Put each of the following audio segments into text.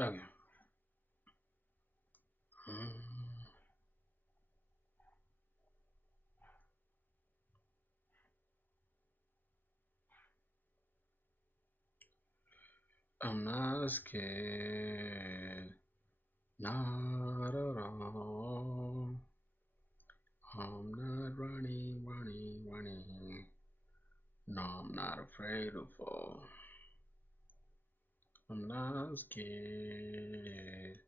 Okay. Mm. I'm not scared. Not at all. I'm not running, running, running. No, I'm not afraid to fall. I'm not scared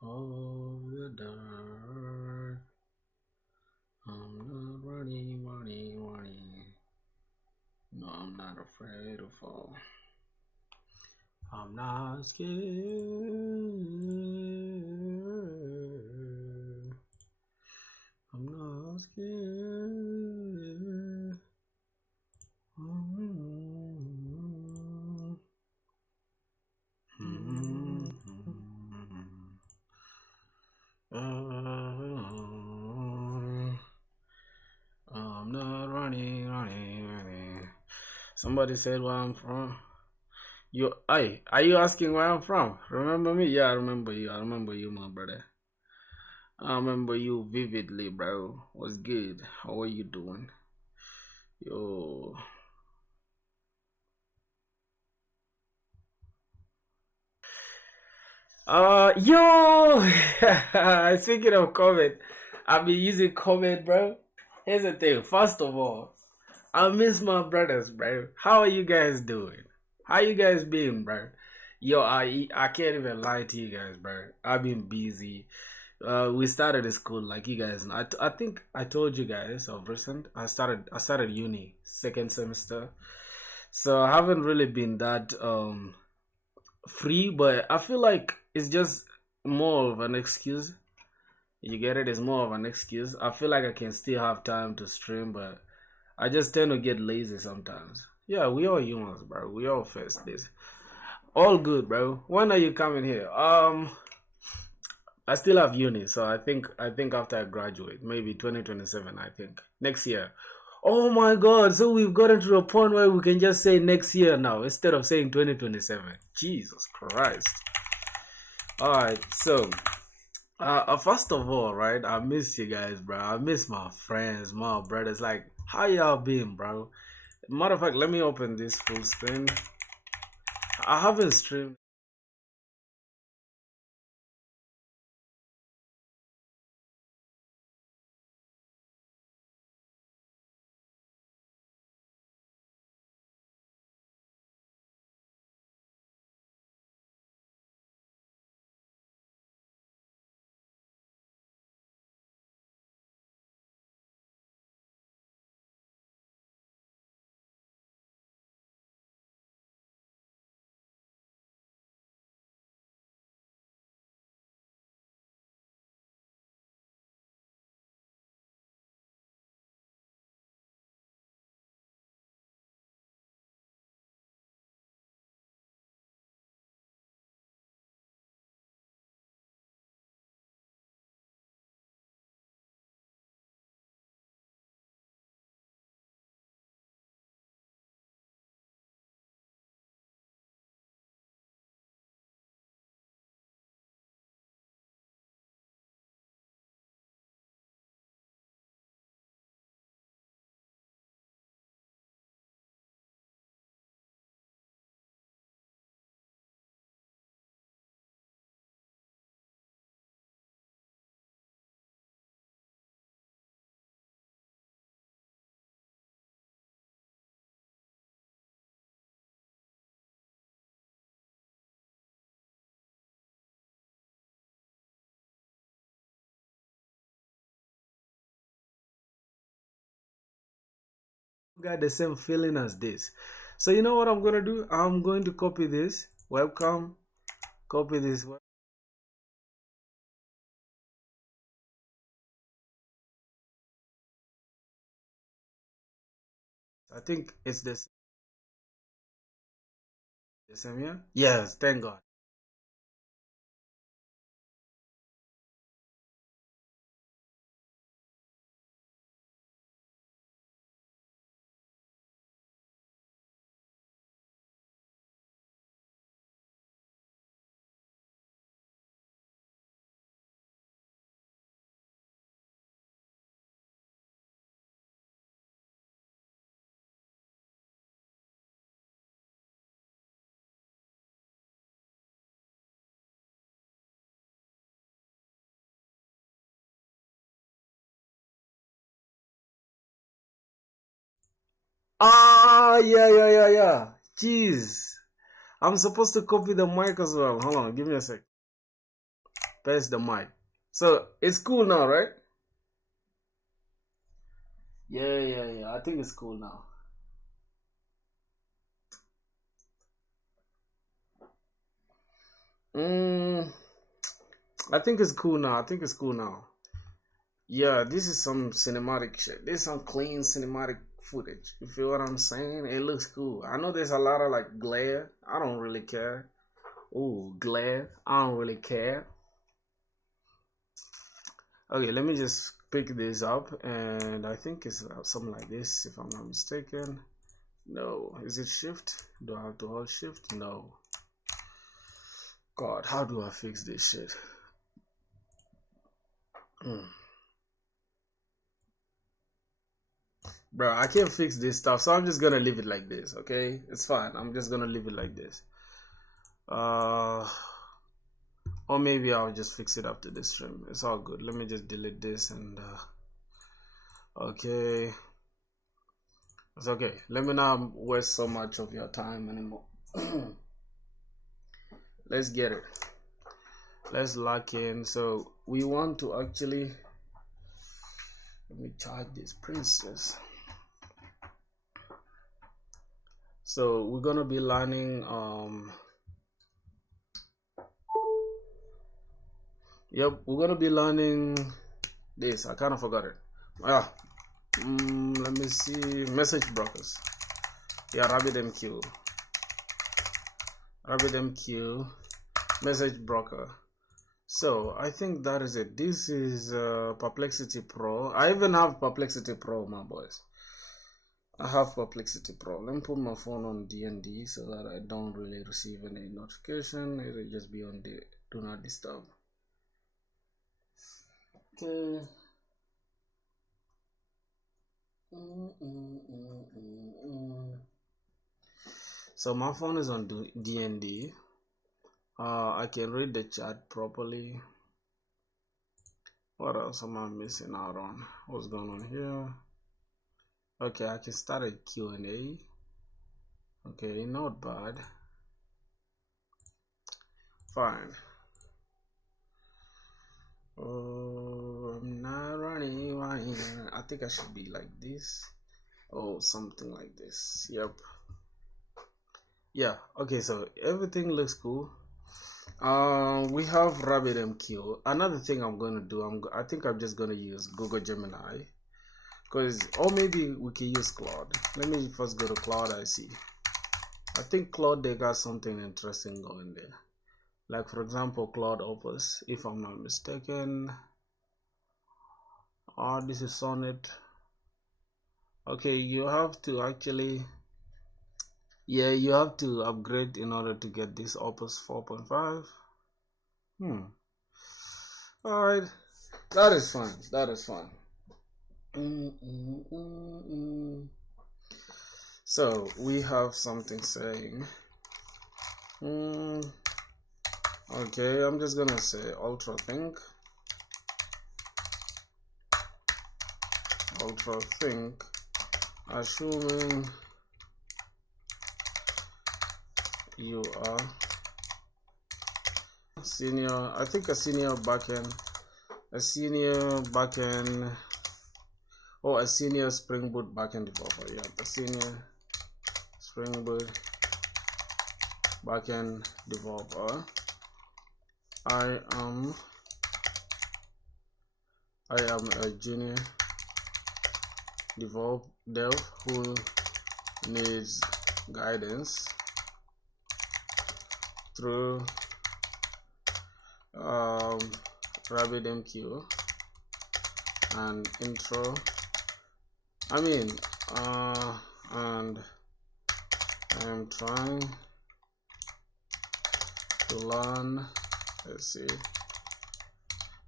of the dark. I'm not running, running, running. No, I'm not afraid to fall. I'm not scared. I'm not scared. I'm not running, running, running. Somebody said where I'm from. Are you asking where I'm from? Remember me? Yeah, I remember you. I remember you, my brother. I remember you vividly, bro. What's good? How are you doing? Yo. Yo. Speaking of COVID, I've been using COVID, bro. Here's the thing. First of all, I miss my brothers, bro. How are you guys doing? How you guys been, bro? Yo, I can't even lie to you guys, bro. I've been busy. We started the school like you guys know. I think I told you guys of recent. I started uni second semester, so I haven't really been that free. But I feel like it's just more of an excuse. You get it? It's more of an excuse. I feel like I can still have time to stream, but I just tend to get lazy sometimes. Yeah, we all humans, bro. We all face this. All good, bro. When are you coming here? I still have uni, so I think after I graduate, maybe 2027, I think. Next year. Oh my god, so we've gotten to a point where we can just say next year now instead of saying 2027. Jesus Christ. Alright, so first of all, right, I miss you guys, bro. I miss my friends, my brothers. Like, how y'all been, bro? Matter of fact, let me open this full screen. I haven't streamed. Got the same feeling as this. So you know what I'm gonna do? I'm going to copy this. Welcome. Copy this. I think it's the same, yeah? Yes, thank God. Ah, yeah. Jeez. I'm supposed to copy the mic as well. Hold on, give me a sec. Paste the mic. So it's cool now, right? Yeah. I think it's cool now. I think it's cool now. Yeah, this is some cinematic shit. This is some clean cinematic footage. You feel what I'm saying? It looks cool. I know there's a lot of like glare. I don't really care. Ooh, glare. I don't really care. Okay, let me just pick this up, and I think it's something like this, if I'm not mistaken. No, is it shift? Do I have to hold shift? No. God, how do I fix this shit? Bro, I can't fix this stuff, so I'm just gonna leave it like this, okay? It's fine. I'm just gonna leave it like this. Or maybe I'll just fix it after this stream. It's all good. Let me just delete this and okay. It's okay. Let me not waste so much of your time anymore. Let's get it. Let's lock in. So we want to actually, let me charge this princess. So we're gonna be learning yep, we're gonna be learning this. I kind of forgot it. Let me see. Message brokers. Yeah, RabbitMQ, message broker. So I think that is it. This is Perplexity Pro. I even have Perplexity Pro, my boys. I have Perplexity Pro. Let me put my phone on DND so that I don't really receive any notification. It'll just be on the do not disturb. Okay. So my phone is on DND. I can read the chat properly. What else am I missing out on? What's going on here? Okay, I can start a Q&A. Okay, not bad. Fine. Oh, I'm not running. I think I should be like this. Oh, something like this. Yep. Yeah. Okay, so everything looks cool. We have RabbitMQ. Another thing I'm going to do, I think I'm just going to use Google Gemini. Or maybe we can use Claude. Let me first go to Claude IC. I think Claude, they got something interesting going there. Like for example, Claude Opus, if I'm not mistaken. This is Sonnet. Okay, you have to actually, yeah, you have to upgrade in order to get this Opus 4.5. Alright, that is fine. So we have something saying, okay, I'm just gonna say ultra-think, assuming you are senior, I think a senior backend, or a senior Spring Boot backend developer. Yeah, the senior Spring Boot backend developer. I am a junior dev who needs guidance through RabbitMQ and intro. And I'm trying to learn. Let's see.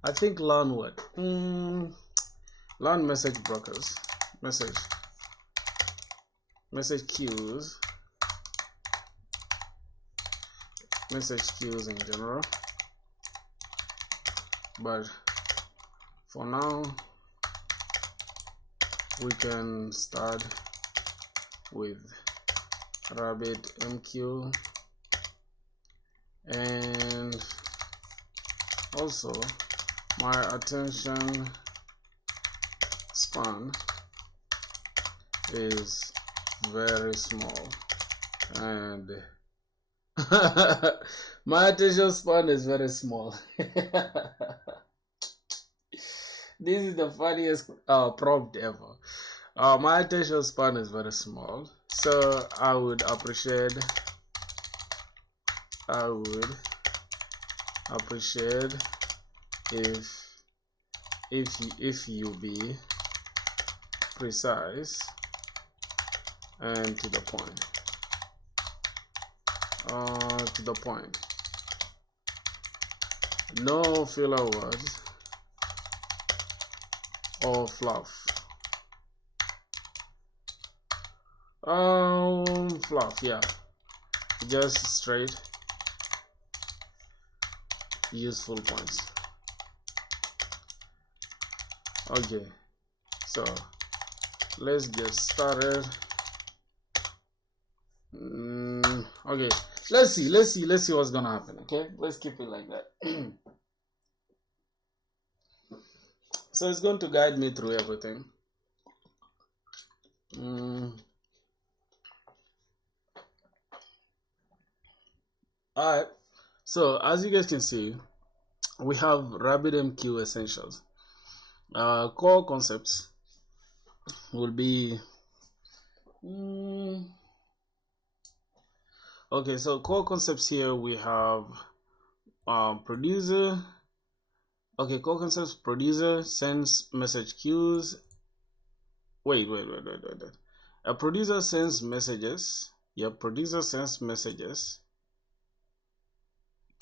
I think learn what? Learn message brokers, message queues, in general. But for now, we can start with RabbitMQ, and also my attention span is very small, and my attention span is very small. This is the funniest prompt ever. My attention span is very small, so I would appreciate if you be precise and to the point. No filler words or fluff. Fluff, yeah. Just straight, useful points. Okay, so let's get started. Okay, let's see what's gonna happen. Okay, let's keep it like that. So it's going to guide me through everything. Alright, so as you guys can see, we have RabbitMQ Essentials. Core concepts will be okay, so core concepts here we have producer. Okay, core concepts: producer sends message queues. Wait. A producer sends messages. Your producer sends messages.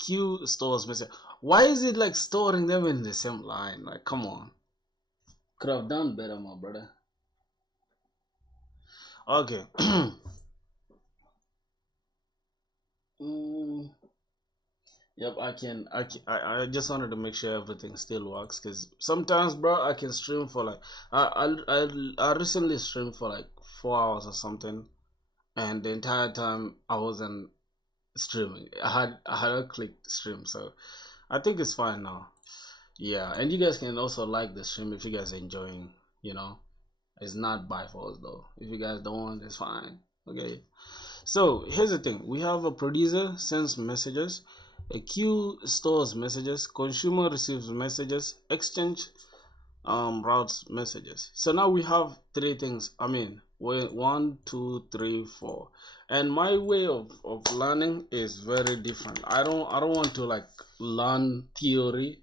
Queue stores message. Why is it like storing them in the same line? Like, come on. Could have done better, my brother. Okay. Yep, I just wanted to make sure everything still works, because sometimes, bro, I can stream for like I recently streamed for like 4 hours or something, and the entire time I wasn't streaming. I had clicked stream, so I think it's fine now. Yeah, and you guys can also like the stream if you guys are enjoying. You know, it's not by force though. If you guys don't want, it's fine. Okay. So here's the thing: we have a producer sends messages, a queue stores messages, consumer receives messages, exchange routes messages. So now we have 3 things. I mean, 1, 2, 3, 4. And my way of learning is very different. I don't want to like learn theory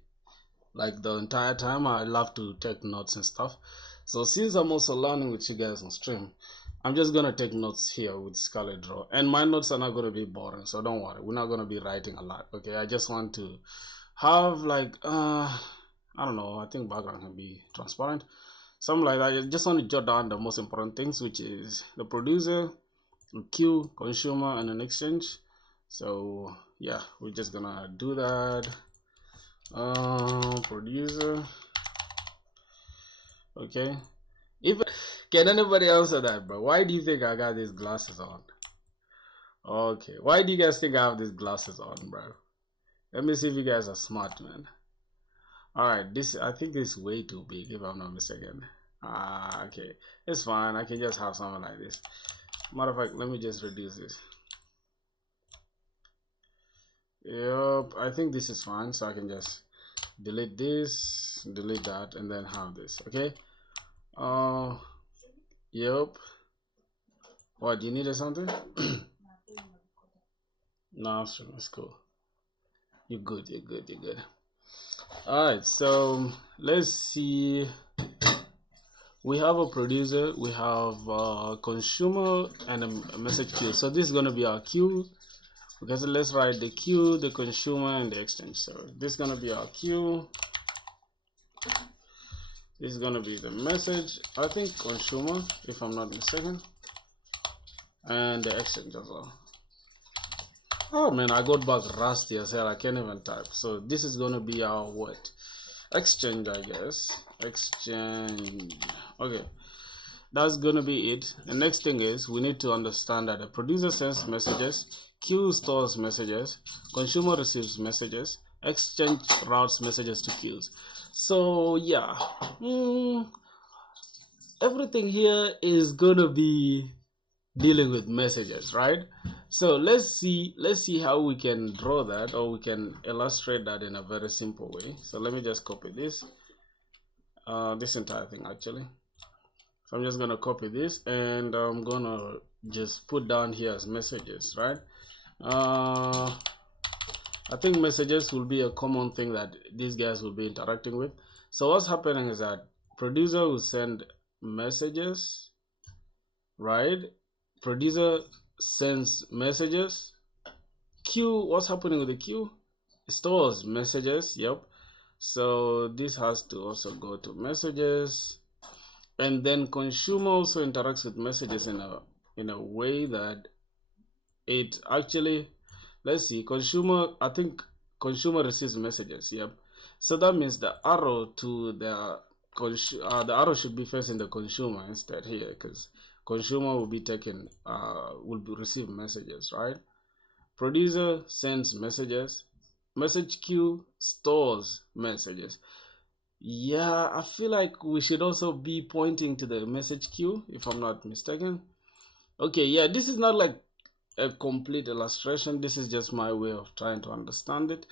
like the entire time. I love to take notes and stuff. So since I'm also learning with you guys on stream, I'm just gonna take notes here with Scarlet Draw, and my notes are not gonna be boring, so don't worry. We're not gonna be writing a lot. Okay, I just want to have like I don't know. I think background can be transparent, something like that. I just want to jot down the most important things, which is the producer, a queue, consumer, and an exchange. So yeah, we're just gonna do that. Producer. Okay. Can anybody answer that, bro? Why do you think I got these glasses on? Okay. Why do you guys think I have these glasses on, bro? Let me see if you guys are smart, man. Alright, I think this is way too big, if I'm not mistaken. Okay. It's fine. I can just have something like this. Matter of fact, let me just reduce this. Yep, I think this is fine, so I can just delete this, delete that, and then have this. Okay. Yep. What, you needed something? No, it's cool. You're good. Alright, so let's see. We have a producer, we have a consumer, and a message queue. So this is gonna be our queue. Okay, so let's write the queue, the consumer, and the exchange. So this is gonna be our queue. This is gonna be the message, I think consumer, if I'm not mistaken, and the exchange as well. Oh man, I got back rusty as hell. I can't even type. So this is gonna be our what? Exchange, I guess. Exchange. Okay. That's gonna be it. The next thing is we need to understand that the producer sends messages, queue stores messages, consumer receives messages, exchange routes messages to queues. So yeah, everything here is gonna be dealing with messages, right? So let's see how we can draw that, or we can illustrate that in a very simple way. So let me just copy this entire thing actually. So I'm just gonna copy this and I'm gonna just put down here as messages, right? I think messages will be a common thing that these guys will be interacting with. So what's happening is that producer will send messages, right? Producer sends messages. Queue, what's happening with the queue? Stores messages, yep. So this has to also go to messages. And then consumer also interacts with messages in a way that it actually, let's see, consumer, I think consumer receives messages, yep. So that means the arrow to the arrow should be facing the consumer instead here, because consumer will be taken receive messages, right? Producer sends messages, message queue stores messages. Yeah, I feel like we should also be pointing to the message queue if I'm not mistaken. Okay, yeah, this is not like a complete illustration. This is just my way of trying to understand it.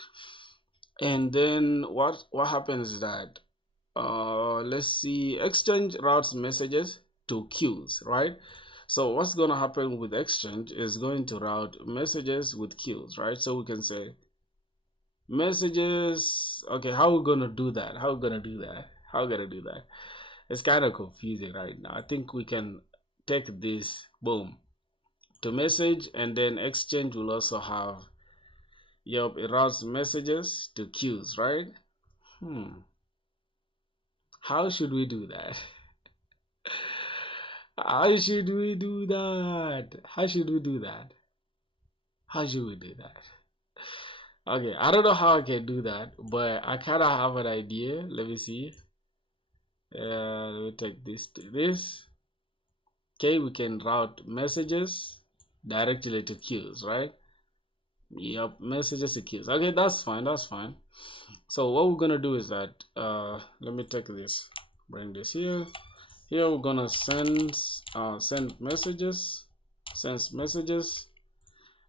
And then what happens is that let's see, exchange routes messages to queues, right? So what's going to happen with exchange is going to route messages with queues, right? So we can say messages. Okay, how are we going to do that? How are we going to do that? How are we going to do that? It's kind of confusing right now. I think we can take this, boom, to message, and then exchange will also have, yep, it routes messages to queues, right? How should we do that? How should we do that? How should we do that? How should we do that? Okay, I don't know how I can do that, but I kind of have an idea. Let me see. Let me take this to this. Okay, we can route messages directly to queues, right? Yep, messages to queues. Okay, that's fine. That's fine. So what we're gonna do is that let me take this, bring this here. Here we're gonna send messages, sends messages,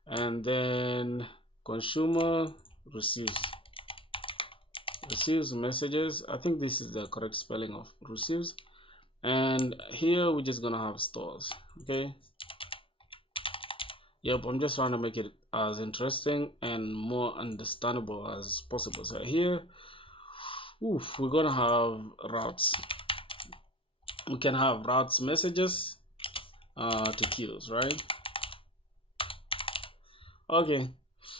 and then consumer receives messages. I think this is the correct spelling of receives. And here we're just gonna have stores. Okay. Yep, I'm just trying to make it as interesting and more understandable as possible. So here, we're gonna have routes. We can have routes messages to queues, right? Okay,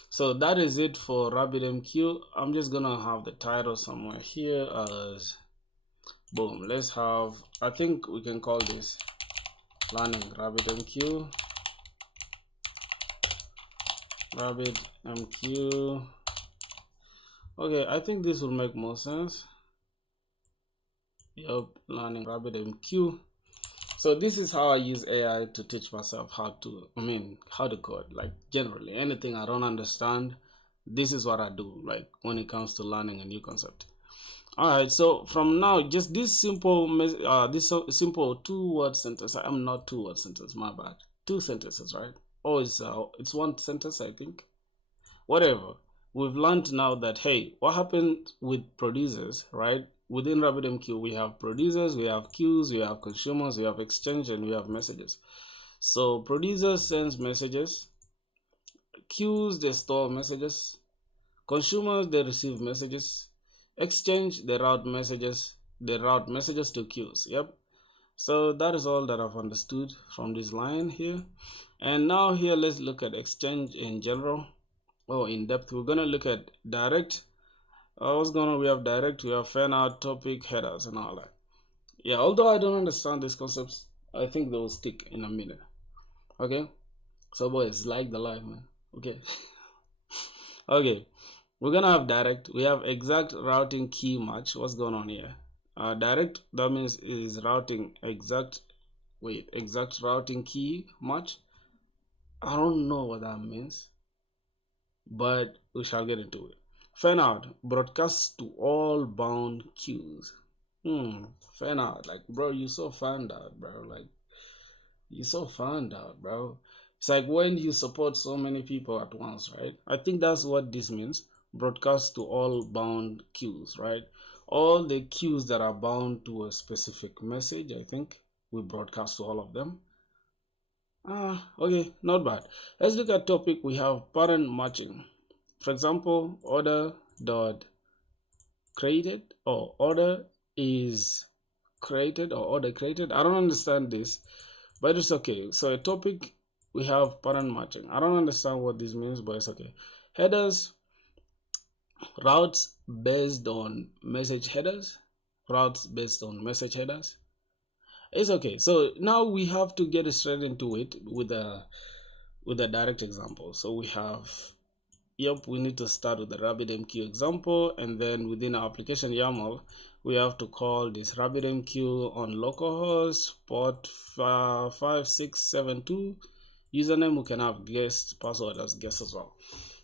so that is it for RabbitMQ. I'm just gonna have the title somewhere here as, boom, let's have, I think we can call this learning RabbitMQ. RabbitMQ. Okay, I think this will make more sense. Yep, learning RabbitMQ. So this is how I use AI to teach myself how to code. Like generally, anything I don't understand, this is what I do. Like when it comes to learning a new concept. All right, so from now, just this simple, simple two-word sentence. I'm not two-word sentence. My bad. Two sentences, right? Oh, it's one sentence, I think. Whatever. We've learned now that, hey, what happened with producers, right? Within RabbitMQ, we have producers, we have queues, we have consumers, we have exchange, and we have messages. So producers sends messages, queues they store messages, consumers they receive messages, exchange they route messages to queues. Yep. So that is all that I've understood from this line here. And now here let's look at exchange in general. In depth. We're gonna look at direct. We have direct, we have fan out, topic, headers, and all that. Yeah, although I don't understand these concepts, I think they will stick in a minute. Okay, so boys, like the life, man. Okay. Okay, we're gonna have direct. We have exact routing key match. What's going on here? Direct, that means is routing exact wait, exact routing key match. I don't know what that means, but we shall get into it. Fan out, broadcast to all bound queues. Fan out. Like, bro, you so fanned out, bro. Like, you so fanned out, bro. It's like when you support so many people at once, right? I think that's what this means. Broadcast to all bound queues, right? All the queues that are bound to a specific message, I think we broadcast to all of them. Okay, not bad. Let's look at topic. We have pattern matching. For example, order dot created or order is created or order created. I don't understand this, but it's okay. So a topic, we have pattern matching. I don't understand what this means, but it's okay. Headers, routes based on message headers, routes based on message headers. It's okay. So now we have to get straight into it with a direct example. So we have, yep, we need to start with the RabbitMQ example, and then within our application YAML, we have to call this RabbitMQ on localhost port 5672. Username, we can have guest, password as guest as well.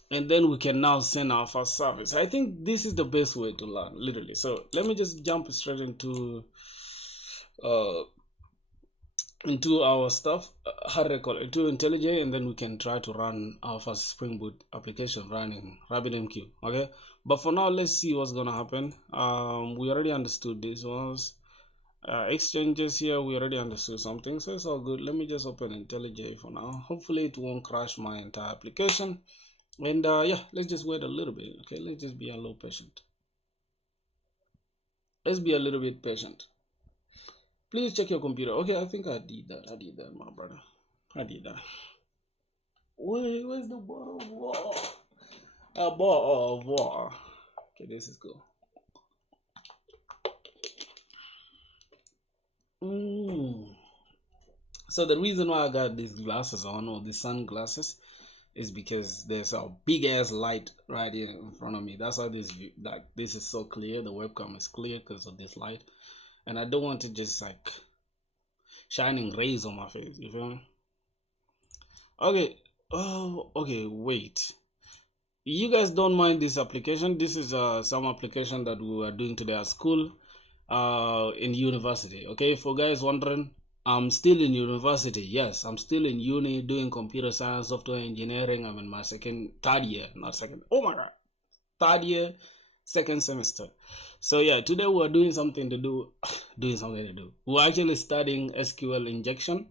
And then we can now send our first service. I think this is the best way to learn, literally. So let me just jump straight into our stuff, how do I call it, into IntelliJ, and then we can try to run our first Spring Boot application running RabbitMQ. Okay, but for now, let's see what's gonna happen. We already understood these ones. Exchanges here, we already understood something, so it's all good. Let me just open IntelliJ for now. Hopefully it won't crash my entire application. And yeah, let's just wait a little bit. Okay, let's just be a little patient. Let's be a little bit patient. Please check your computer. Okay, I think I did that, my brother. I did that. Wait, where's the bottle of water? A bottle of water. Okay, this is cool. So the reason why I got these glasses on, or the sunglasses, is because there's a big ass light right here in front of me. That's why this is so clear. The webcam is clear because of this light, and I don't want it just like shining rays on my face. You feel me? Okay. Oh, okay. Wait. You guys don't mind this application? This is some application that we were doing today at school, in university. Okay, for guys wondering, I'm still in university. Yes, I'm still in uni doing computer science, software engineering. I'm in my third year, not second. Oh my god, third year, second semester. So yeah, today we're doing something to do, We're actually studying SQL injection.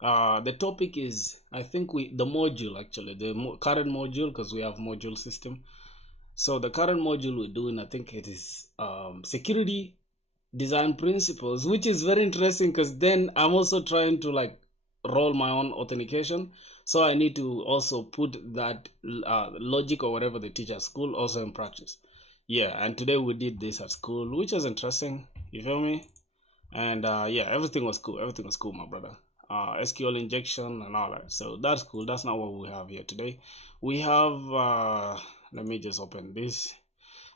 The topic is, I think the module, actually, the current module, because we have module system. So the current module we're doing, I think it is security design principles, which is very interesting because then I'm also trying to like roll my own authentication. So I need to also put that logic or whatever they teach at school also in practice. Yeah, and today we did this at school, which was interesting. You feel me? And yeah, everything was cool. Everything was cool, my brother. SQL injection and all that. So that's cool. That's not what we have here today. We have, let me just open this.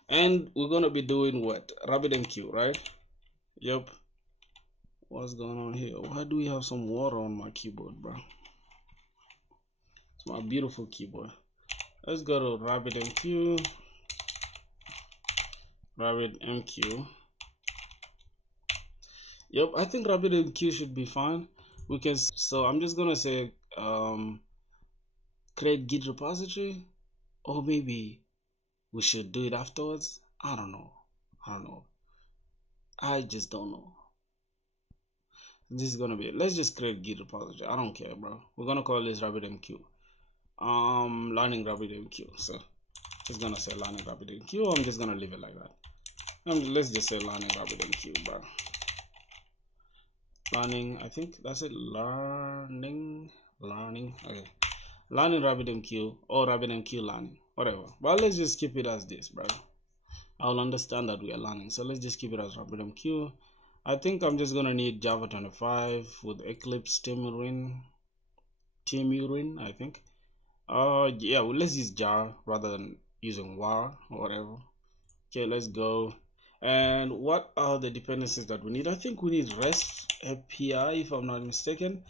And we're going to be doing what? RabbitMQ, right? Yep. What's going on here? Why do we have some water on my keyboard, bro? It's my beautiful keyboard. Let's go to RabbitMQ. RabbitMQ. Yep, I think RabbitMQ should be fine. We can, so I'm just gonna say create Git repository, or maybe we should do it afterwards. I don't know. I just don't know. This is gonna be it. Let's just create Git repository. I don't care, bro. We're gonna call this RabbitMQ. Learning RabbitMQ. So it's gonna say learning RabbitMQ. I'm just gonna leave it like that. Let's just say learning RabbitMQ, bro. Learning, I think that's it. Learning. Okay. Learning RabbitMQ or RabbitMQ learning, whatever. But let's just keep it as this, bro. I'll understand that we are learning. So let's just keep it as RabbitMQ. I think I'm just gonna need Java 25 with Eclipse Temurin, I think. Yeah, well, let's use jar rather than using var or whatever. Okay, let's go. And what are the dependencies that we need? I think we need REST API, if I'm not mistaken.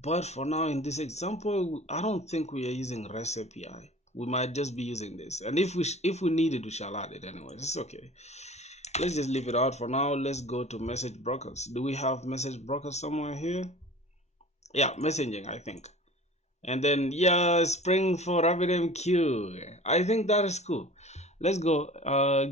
But for now, in this example, I don't think we are using REST API. We might just be using this. And if we need it, we shall add it anyways. It's okay. Let's just leave it out for now. Let's go to message brokers. Do we have message brokers somewhere here? Yeah, messaging, I think. And then, yeah, Spring for RabbitMQ. I think that is cool. Let's go.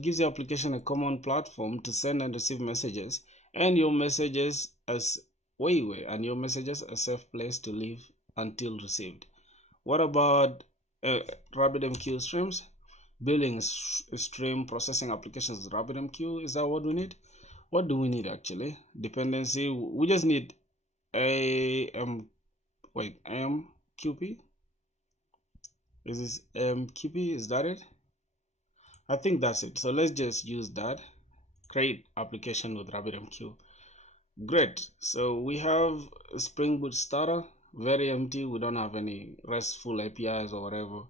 Gives your application a common platform to send and receive messages, and your messages as and your messages a safe place to live until received. What about RabbitMQ streams? Building stream processing applications with RabbitMQ. Is that what we need? What do we need actually? Dependency. We just need a MQP. Is this MQP? Is that it? I think that's it. So let's just use that. Create application with RabbitMQ. Great. So we have Spring Boot Starter. Very empty. We don't have any RESTful APIs or whatever.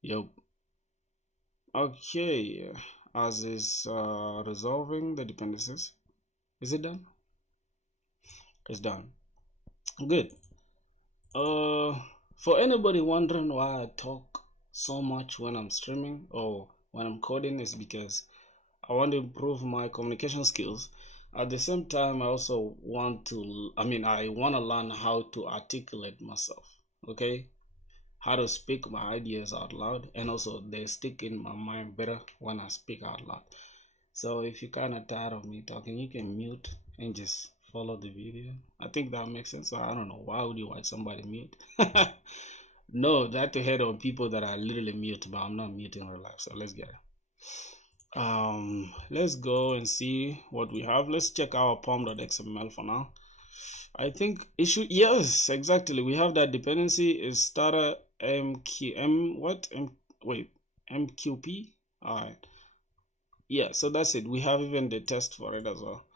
Yep. Okay. As is resolving the dependencies. Is it done? It's done. Good. For anybody wondering why I talk so much when I'm streaming or when I'm coding, is because I want to improve my communication skills. At the same time, I also want to, I want to learn how to articulate myself, okay? How to speak my ideas out loud, and also they stick in my mind better when I speak out loud. So if you're kind of tired of me talking, you can mute and just follow the video. I think that makes sense. So I don't know, why would you watch somebody mute? No, that to head on people that are literally mute, but I'm not muting in real life. So let's get it. Let's go and see what we have. Let's check our pom.xml for now. I think it should, yes, exactly. We have that dependency is starter MQP. All right. Yeah, so that's it. We have even the test for it as well.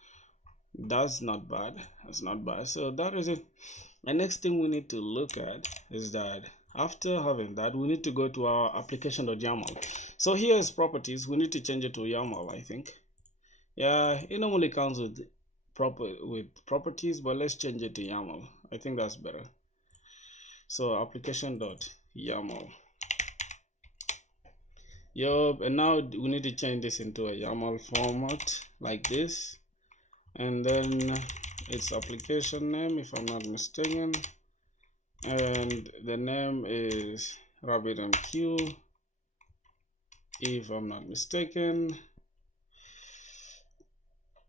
That's not bad. That's not bad. So that is it. The next thing we need to look at is that after having that, we need to go to our application.yaml. So here is properties. We need to change it to YAML, I think. Yeah, it normally comes with properties, but let's change it to YAML. I think that's better. So application.yaml. Yup, and now we need to change this into a YAML format like this. And then it's application name, if I'm not mistaken. And the name is RabbitMQ, if I'm not mistaken.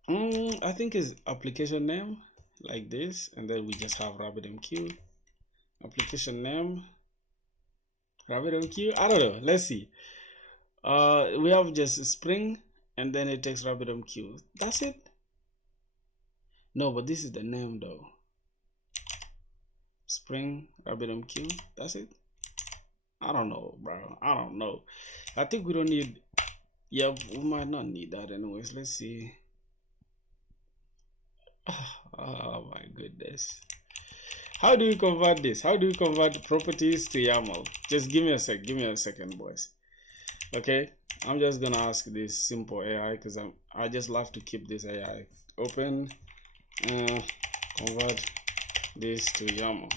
I think it's application name like this, and then we just have RabbitMQ application name RabbitMQ. I don't know. Let's see. We have just Spring, and then it takes RabbitMQ. That's it. No, but this is the name though. Spring RabbitMQ. That's it. I don't know, bro. I don't know. I think we don't need. Yeah, we might not need that anyways. Let's see. Oh my goodness. How do you convert this? How do you convert properties to YAML? Just give me a sec. Give me a second, boys. Okay, I'm just gonna ask this simple AI because I just love to keep this AI open. Convert this to YAML.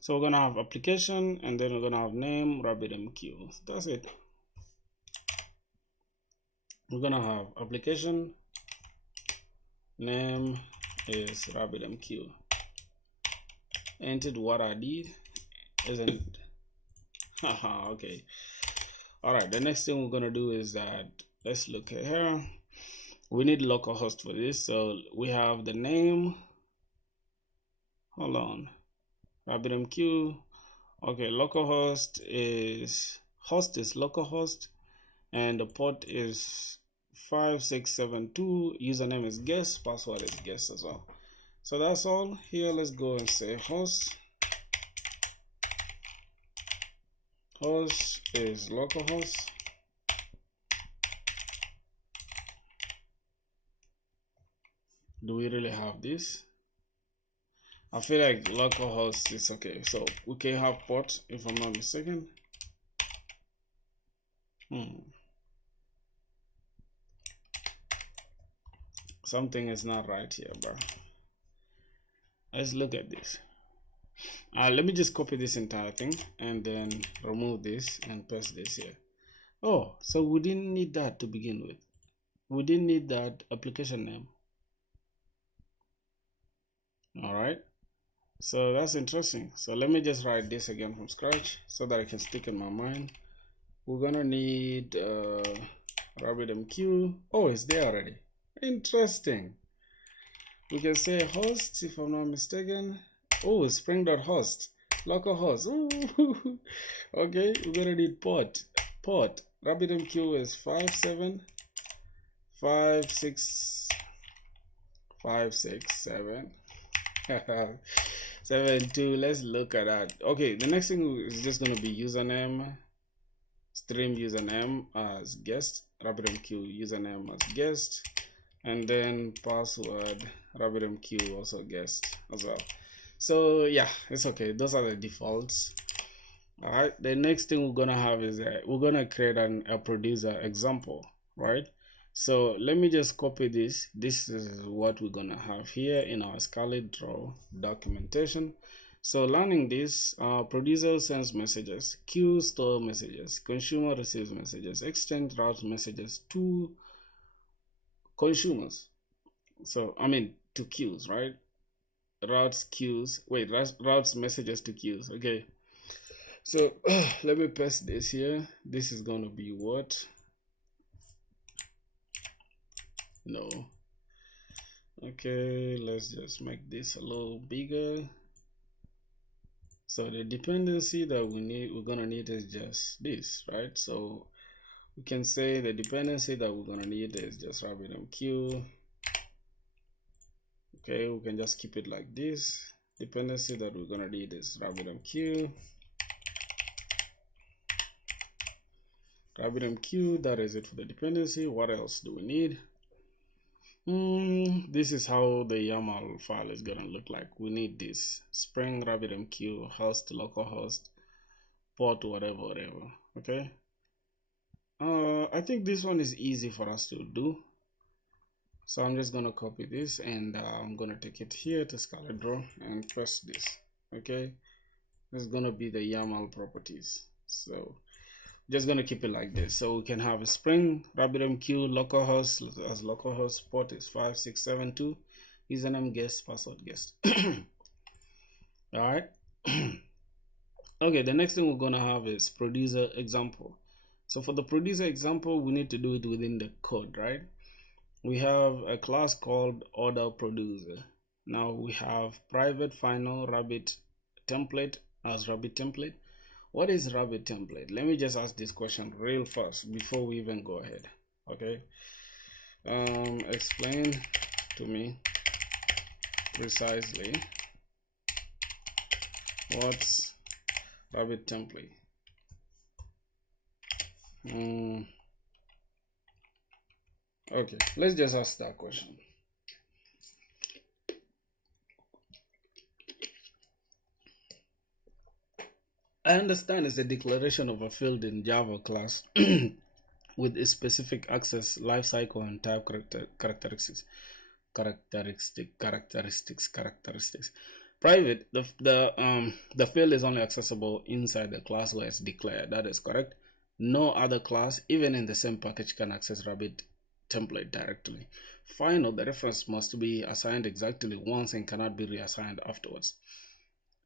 So we're gonna have application, and then we're gonna have name RabbitMQ. That's it. We're gonna have application name is RabbitMQ. Entered what I did, isn't haha okay. All right, the next thing we're gonna do is that let's look at here. We need localhost for this, so we have the name. Hold on, RabbitMQ. Okay, localhost is localhost, and the port is 5672. Username is guest, password is guest as well. So that's all. Here, let's go and say host. Host is localhost. Do we really have this? I feel like localhost is okay. So we can have port if I'm not mistaken. Something is not right here, bro. Let's look at this. Let me just copy this entire thing and then remove this and paste this here. Oh, so we didn't need that to begin with. We didn't need that application name. All right. So that's interesting. So let me just write this again from scratch so that I can stick in my mind. We're gonna need RabbitMQ. Oh, it's there already. Interesting. We can say host if I'm not mistaken. Oh, spring.host, localhost. Ooh. Okay, we're gonna need port. RabbitMQ is 57567 72. Let's look at that. Okay, the next thing is just gonna be username, stream username as guest, RabbitMQ username as guest, and then password RabbitMQ also guest as well. So yeah, it's okay. Those are the defaults. All right. The next thing we're gonna have is we're gonna create a producer example, right? So let me just copy this. This is what we're gonna have here in our Scarlet Draw documentation. So learning this, producer sends messages, queue store messages, consumer receives messages, exchange routes messages to consumers. So I mean to queues, right? Routes messages to queues. Okay. So let me paste this here. This is going to be what? No. Okay, let's just make this a little bigger. So the dependency that we're gonna need is just this, right? So we can say the dependency that we're gonna need is just RabbitMQ. Okay, we can just keep it like this. Dependency that we're gonna need is RabbitMQ. RabbitMQ, that is it for the dependency. What else do we need? This is how the YAML file is gonna look like. We need this Spring RabbitMQ host, localhost, port, whatever. Okay. I think this one is easy for us to do. So I'm just gonna copy this and I'm gonna take it here to Scarlet Draw and press this. Okay. This is gonna be the YAML properties. So just gonna keep it like this. So we can have a Spring RabbitMQ localhost as localhost, port is 5672, username guest, password guest. All right. Okay, the next thing we're gonna have is producer example. So for the producer example, we need to do it within the code, right? We have a class called order producer. Now we have private final Rabbit template as Rabbit template. What is Rabbit template? Let me just ask this question real fast before we even go ahead. Okay. Explain to me precisely what's Rabbit template. Okay, let's just ask that question. I understand it's a declaration of a field in Java class with a specific access, lifecycle, and type characteristics. Private, the field is only accessible inside the class where it's declared. That is correct. No other class, even in the same package, can access Rabbit template directly. Final, the reference must be assigned exactly once and cannot be reassigned afterwards.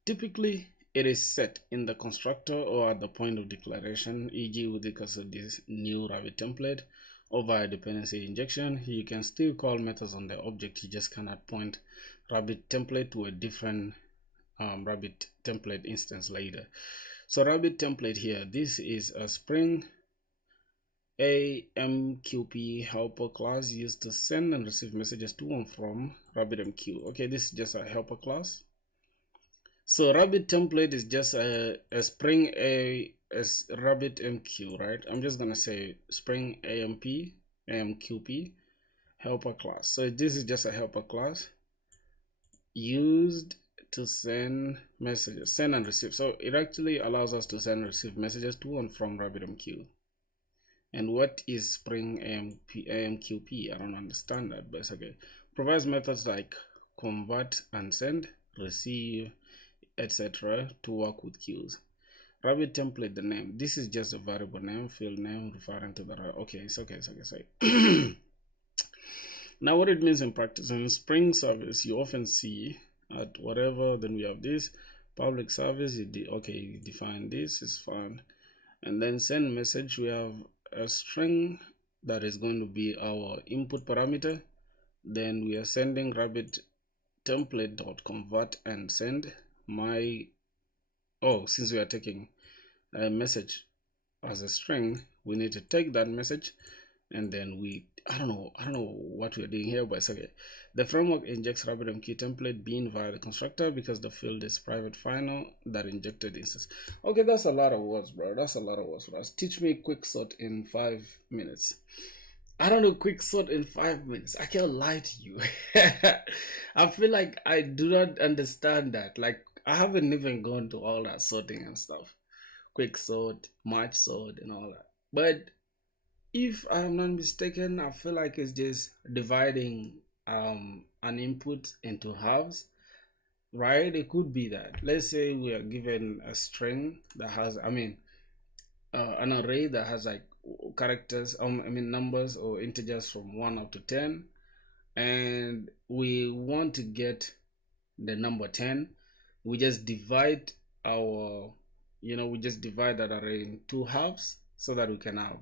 Typically, it is set in the constructor or at the point of declaration, e.g. with the case of this new Rabbit template, or via dependency injection. You can still call methods on the object, you just cannot point Rabbit template to a different Rabbit template instance later. So Rabbit template here, this is a Spring AMQP helper class used to send and receive messages to and from RabbitMQ. Okay, this is just a helper class. So Rabbit template is just a Spring RabbitMQ, right? I'm just gonna say Spring AMQP helper class. So this is just a helper class used to send messages, send and receive. So it actually allows us to send and receive messages to and from RabbitMQ. And what is Spring AMQP? I don't understand that, but it's okay. Provides methods like convert and send, receive, etc. to work with queues. Rabbit template, the name. This is just a variable name, field name referring to the. Okay, it's okay, it's okay, it's okay. Now, what it means in practice, in Spring service, you often see at whatever, then we have this public service. You define this, is fine. And then send message, we have a string that is going to be our input parameter. Then we are sending rabbit template.convert and send my, since we are taking a message as a string, we need to take that message, and then I don't know what we're doing here, but it's okay. The framework injects RabbitMQ template bean via the constructor because the field is private final that injected instance. Okay, that's a lot of words, bro. That's a lot of words for us. Teach me quicksort in 5 minutes. I don't know quicksort in 5 minutes. I can't lie to you. I feel like I do not understand that. Like, I haven't even gone to all that sorting and stuff. Quicksort, merge sort, and all that. But if I'm not mistaken, I feel like it's just dividing an input into halves, right? It could be that. Let's say we are given a string that has, an array that has like characters, numbers or integers from 1 up to 10, and we want to get the number 10. We just divide that array in two halves so that we can have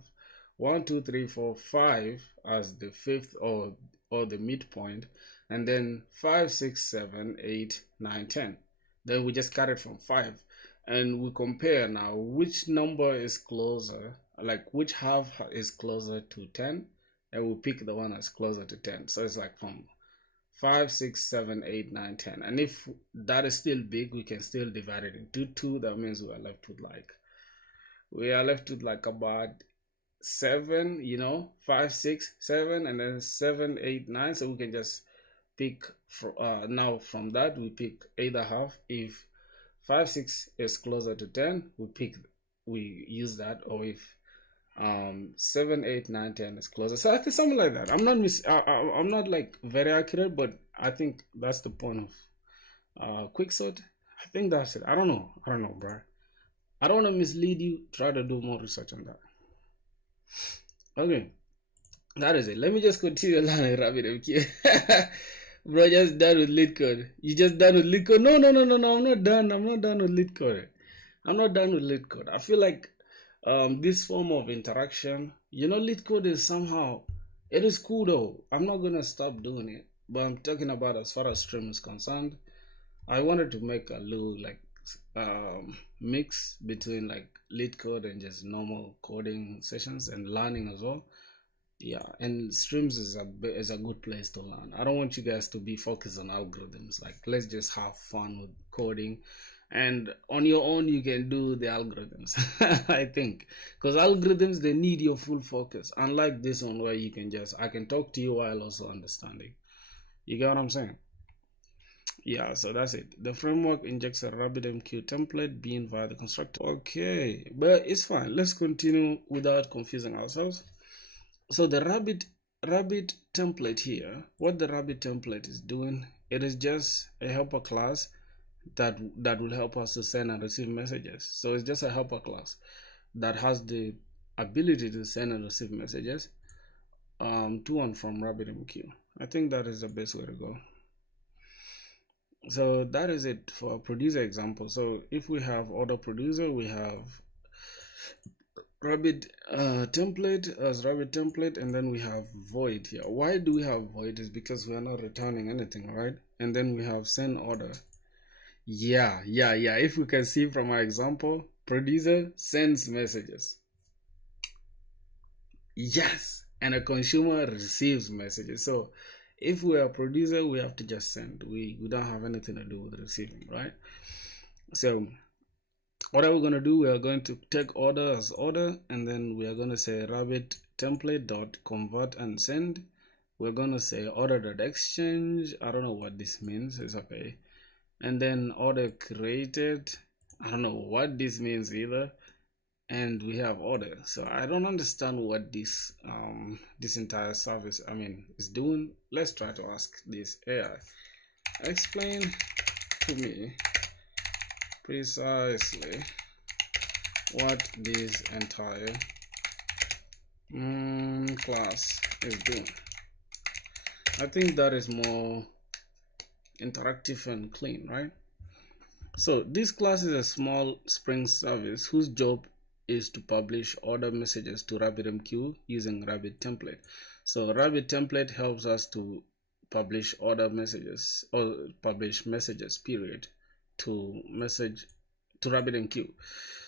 1, 2, 3, 4, 5 as the fifth or the midpoint, and then 5, 6, 7, 8, 9, 10. Then we just carry it from 5, and we compare now which number is closer, like which half is closer to 10, and we pick the one that's closer to 10. So it's like from 5, 6, 7, 8, 9, 10. And if that is still big, we can still divide it into 2. That means we are left with like about 7, 5, 6, 7, and then 7, 8, 9. So we can just pick now from that we pick either half. If 5, 6 is closer to 10, we use that, or if 7, 8, 9, 10 is closer. So I think something like that. I'm not like very accurate, but I think that's the point of quicksort. I think that's it. I don't know, bro. I don't want to mislead you. Try to do more research on that. Okay, that is it. Let me just continue learning RabbitMQ. Bro, just done with LeetCode. You just done with LeetCode? No. I'm not done. I'm not done with LeetCode. I'm not done with LeetCode. I feel like this form of interaction, LeetCode is somehow, it is cool though. I'm not gonna stop doing it, but I'm talking about as far as stream is concerned. I wanted to make a little like mix between like LeetCode and just normal coding sessions and learning as well. Yeah, and streams is a good place to learn. I don't want you guys to be focused on algorithms. Like, let's just have fun with coding, and on your own you can do the algorithms. I think because algorithms, they need your full focus, unlike this one where I can talk to you while also understanding. You get what I'm saying? Yeah, so that's it. The framework injects a RabbitMQ template being via the constructor. Okay, but it's fine. Let's continue without confusing ourselves. So the rabbit template here, what the rabbit template is doing, it is just a helper class that will help us to send and receive messages. So it's just a helper class that has the ability to send and receive messages to and from RabbitMQ. I think that is the best way to go. So that is it for producer example. So if we have order producer, we have rabbit template as rabbit template, and then we have void here. Why do we have void? Is because we are not returning anything, right? And then we have send order. Yeah. If we can see from our example, producer sends messages. Yes, and a consumer receives messages. So if we are a producer, we have to just send. We don't have anything to do with receiving, right? So what are we going to do? We are going to take order as order, and then we are going to say rabbit template dot convert and send. We're going to say order dot exchange. I don't know what this means. It's okay. and then order created. I don't know what this means either. And we have order. So I don't understand what this this entire service is doing. Let's try to ask this AI. Explain to me precisely what this entire class is doing. I think that is more interactive and clean, right? So this class is a small Spring service whose job is to publish order messages to RabbitMQ using Rabbit template. So Rabbit template helps us to publish order messages or publish messages period to RabbitMQ.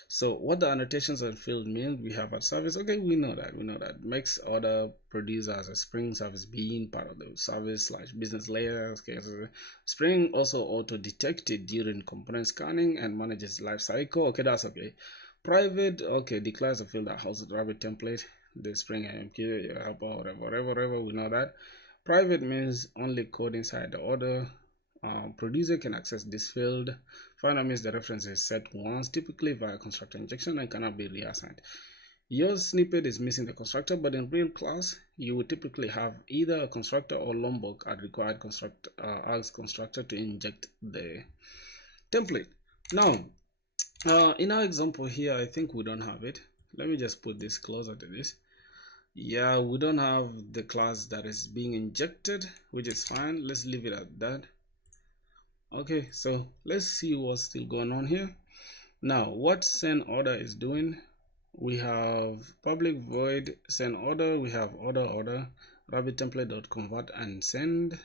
So what the annotations and field mean, we have at service. Okay, we know that makes order producer as a Spring service being part of the service / business layer. Okay, so Spring also auto detected during component scanning and manages life cycle. Okay, that's okay. Private, okay, declares a field that houses the Rabbit template, the Spring AMQ, helper, whatever, we know that. Private means only code inside the order. Producer can access this field. Final means the reference is set once, typically via constructor injection, and cannot be reassigned. Your snippet is missing the constructor, but in real class, you would typically have either a constructor or Lombok at required asks constructor to inject the template. Now, in our example here, I think we don't have it. Let me just put this closer to this. Yeah, we don't have the class that is being injected, which is fine. Let's leave it at that. Okay, so let's see what's still going on here. Now, what send order is doing, we have public void send order, we have order rabbit template.convert and send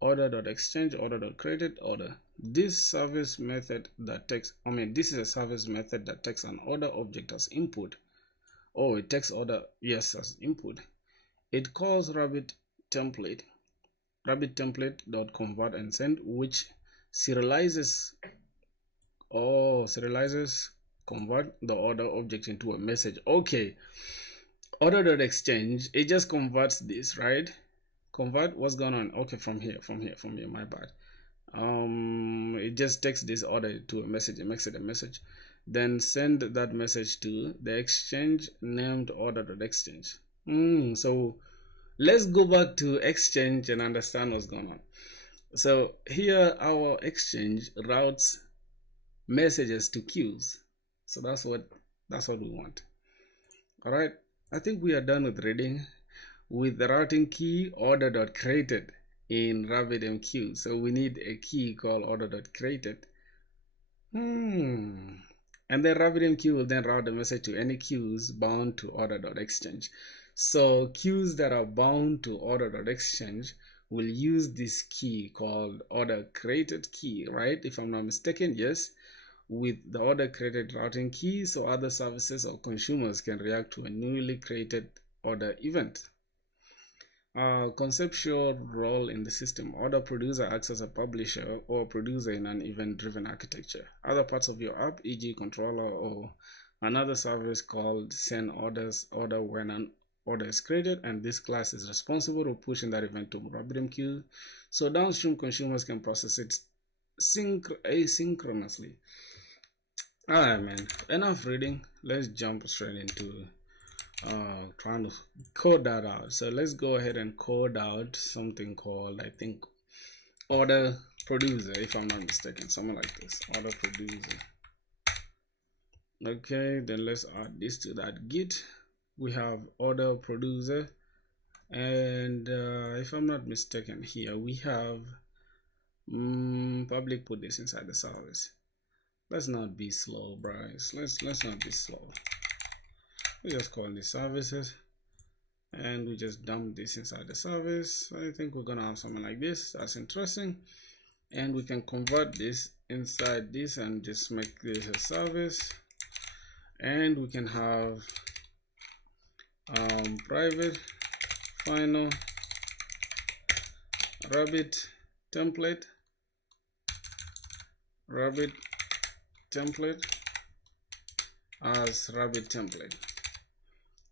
order.exchange order.created order. This service method that takes this is a service method that takes an order object as input. Oh, it takes order, yes, as input. It calls rabbit template.convert and send, which serializes convert the order object into a message. Okay, order.exchange, it just converts this, right? Convert, what's going on? Okay, from here, my bad. It just takes this order to a message, it makes it a message, then send that message to the exchange named order.exchange. So let's go back to exchange and understand what's going on. So here our exchange routes messages to queues. So that's what we want. All right, I think we are done with reading. With the routing key order.created in RabbitMQ, so we need a key called order.created. And then RabbitMQ will then route the message to any queues bound to order.exchange. So queues that are bound to order.exchange will use this key called order created key, right? If I'm not mistaken, yes, with the order created routing key, so other services or consumers can react to a newly created order event. Conceptual role in the system. Order producer acts as a publisher or producer in an event-driven architecture. Other parts of your app, e.g. controller or another service called send order when an order is created, and this class is responsible for pushing that event to RabbitMQ, so downstream consumers can process it asynchronously. Alright, man, enough reading. Let's jump straight into trying to code that out. So let's go ahead and code out something called, I think, order producer, if I'm not mistaken, something like this, order producer. Okay, then let's add this to that git. We have order producer, and if I'm not mistaken, here we have public, put this inside the service. Let's not be slow, guys. Let's not be slow. We just call these services and we just dump this inside the service. I think we're gonna have something like this. That's interesting. And we can convert this inside this and just make this a service. And we can have private final rabbit template as rabbit template.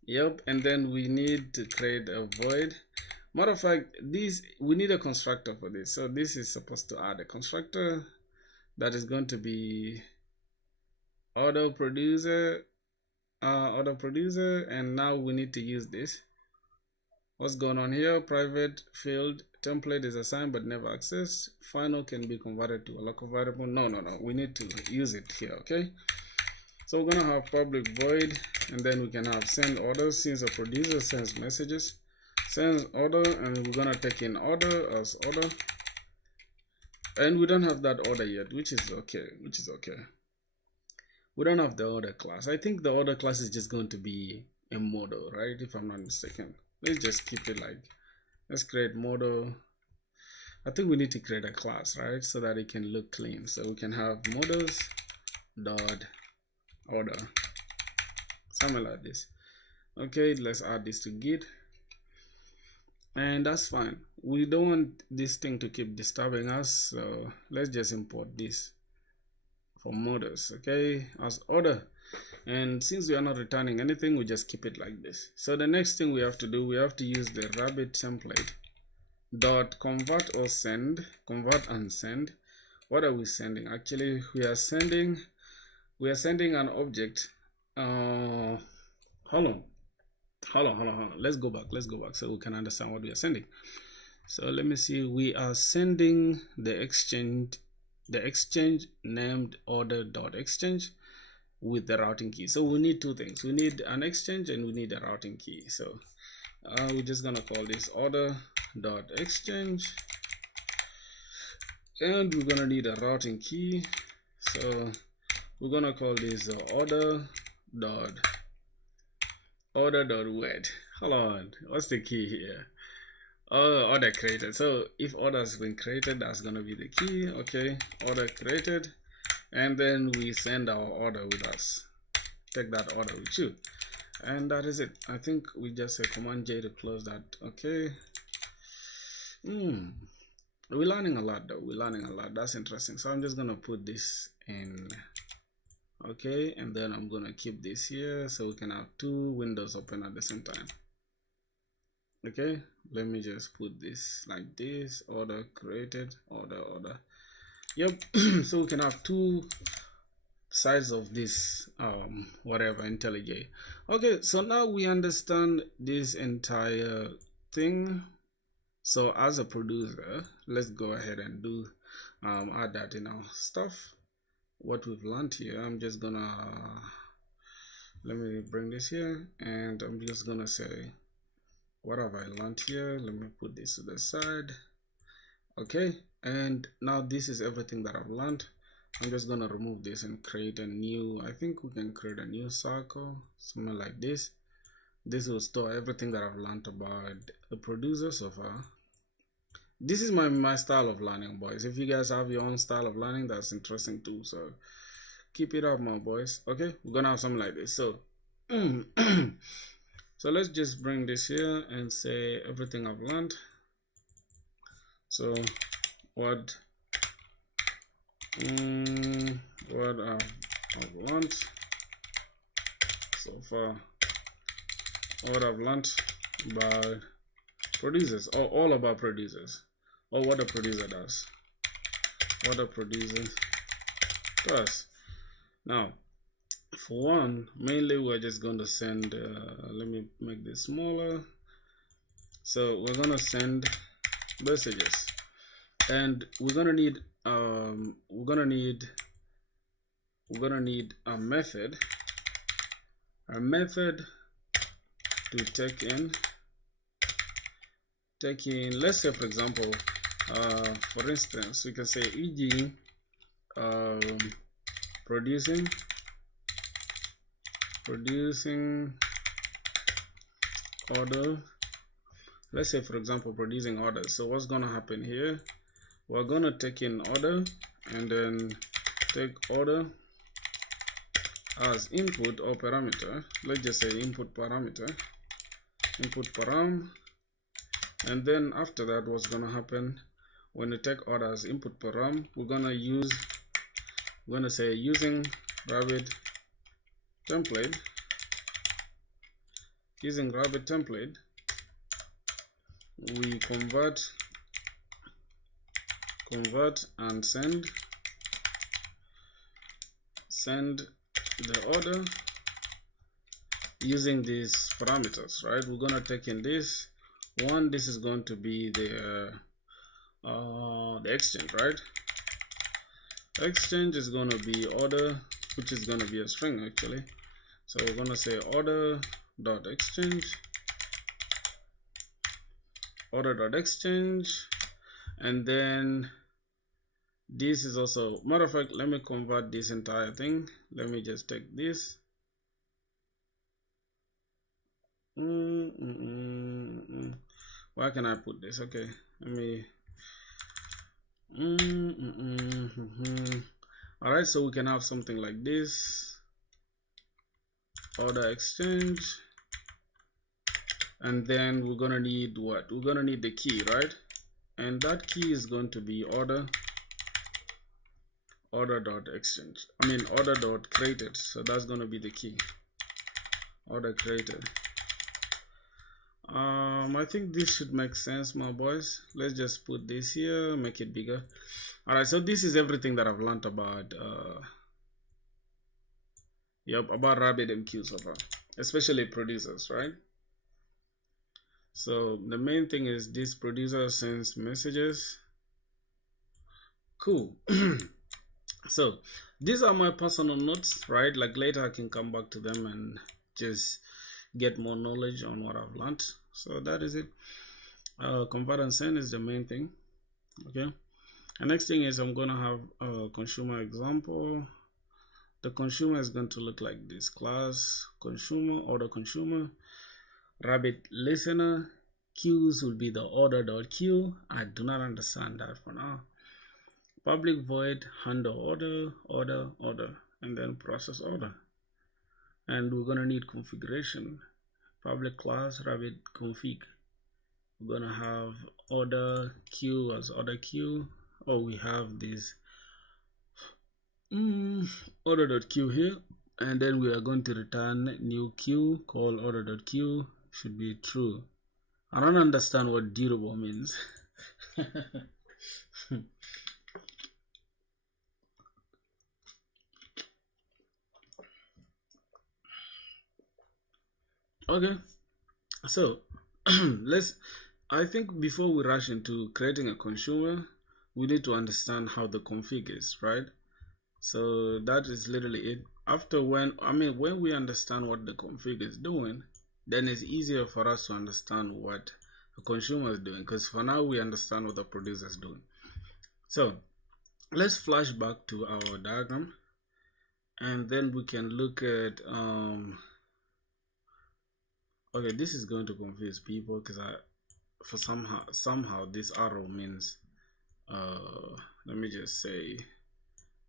Yep, and then we need to create a void. Matter of fact, this we need a constructor for this. So this is supposed to add a constructor that is going to be auto producer, and now we need to use this. What's going on here? Private field template is assigned but never accessed. Final can be converted to a local variable. No, we need to use it here. Okay, so we're gonna have public void, and then we can have send orders. Since a producer sends messages, sends order, and we're gonna take in order as order, and we don't have that order yet, which is okay. We don't have the order class. I think the order class is just going to be a model, right? If I'm not mistaken. Let's just keep it like, let's create model. I think we need to create a class, right? So that it can look clean. So we can have models dot order, something like this. Okay, let's add this to Git. And that's fine. We don't want this thing to keep disturbing us. So let's just import this for models, okay, as order. And since we are not returning anything, we just keep it like this. So the next thing we have to do, we have to use the rabbit template dot convert or send, convert and send. What are we sending? Actually, we are sending an object. Hold on, let's go back so we can understand what we are sending. So let me see. We are sending the exchange named order.exchange with the routing key. So we need two things. We need an exchange and we need a routing key. So we're just gonna call this order.exchange, and we're gonna need a routing key. So we're gonna call this order.word. Hold on, what's the key here? Order created. So if order has been created, that's gonna be the key. Okay, order created, and then we send our order with us. Take that order with you, and that is it. I think we just say Command J to close that. Okay. We're learning a lot though. We're learning a lot. That's interesting. So I'm just gonna put this in. Okay, and then I'm gonna keep this here so we can have two windows open at the same time. Okay, let me just put this like this: order created, order. Yep. So we can have two sides of this whatever IntelliJ. Okay, so now we understand this entire thing. So as a producer, let's go ahead and do add that in our stuff. What we've learned here, I'm just gonna, let me bring this here, and I'm just gonna say, what have I learned here? Let me put this to the side. Okay, and now this is everything that I've learned. I'm just gonna remove this and create a new, I think we can create a new circle, something like this. This will store everything that I've learned about the producer so far. This is my style of learning, boys. If you guys have your own style of learning, that's interesting too. So keep it up, my boys. Okay, we're gonna have something like this. So so let's just bring this here and say everything I've learned. So what I've learned so far, what I've learned about producers, or all about producers, or what a producer does, what a producer does. Now, for one, mainly we're just going to send, let me make this smaller. So we're going to send messages, and we're going to need a method to take in, let's say, for example, for instance, we can say e.g. producing order. Let's say, for example, producing orders. So what's going to happen here? We're going to take in order and then take order as input or parameter. Let's just say input parameter, input param. And then after that, what's going to happen when you take order as input param? We're going to say using rabbit template, we convert and send the order using these parameters, right? We're gonna take in this one. This is going to be the exchange, right? Exchange is gonna be order, which is gonna be a string actually. So we're gonna say order dot exchange, and then this is also, matter of fact, let me convert this entire thing. Let me just take this. Where can I put this? Okay, let me. All right, so we can have something like this: order exchange, and then we're gonna need what? We're gonna need the key, right? And that key is going to be order dot exchange. Order dot created. So that's gonna be the key. Order created. I think this should make sense, my boys. Let's just put this here, make it bigger. All right, so this is everything that I've learned about about RabbitMQ so far, especially producers, right? So the main thing is this producer sends messages. Cool. So these are my personal notes, right? Like later I can come back to them and just get more knowledge on what I've learned. So that is it. Convert and send is the main thing. Okay. The next thing is I'm gonna have a consumer example. The consumer is going to look like this: class consumer, order consumer, rabbit listener. Queues will be the order.queue. I do not understand that for now. Public void handle order, and then process order. And we're gonna need configuration. Public class rabbit config. We're gonna have order queue as order queue. Oh, we have this order.queue here, and then we are going to return new queue called order.queue. Should be true. I don't understand what durable means. Okay, so I think before we rush into creating a consumer, we need to understand how the config is, right? So that is literally it. After when we understand what the config is doing, then it's easier for us to understand what the consumer is doing, because for now we understand what the producer is doing. So let's flash back to our diagram, and then we can look at okay, this is going to confuse people because somehow this arrow means let me just say,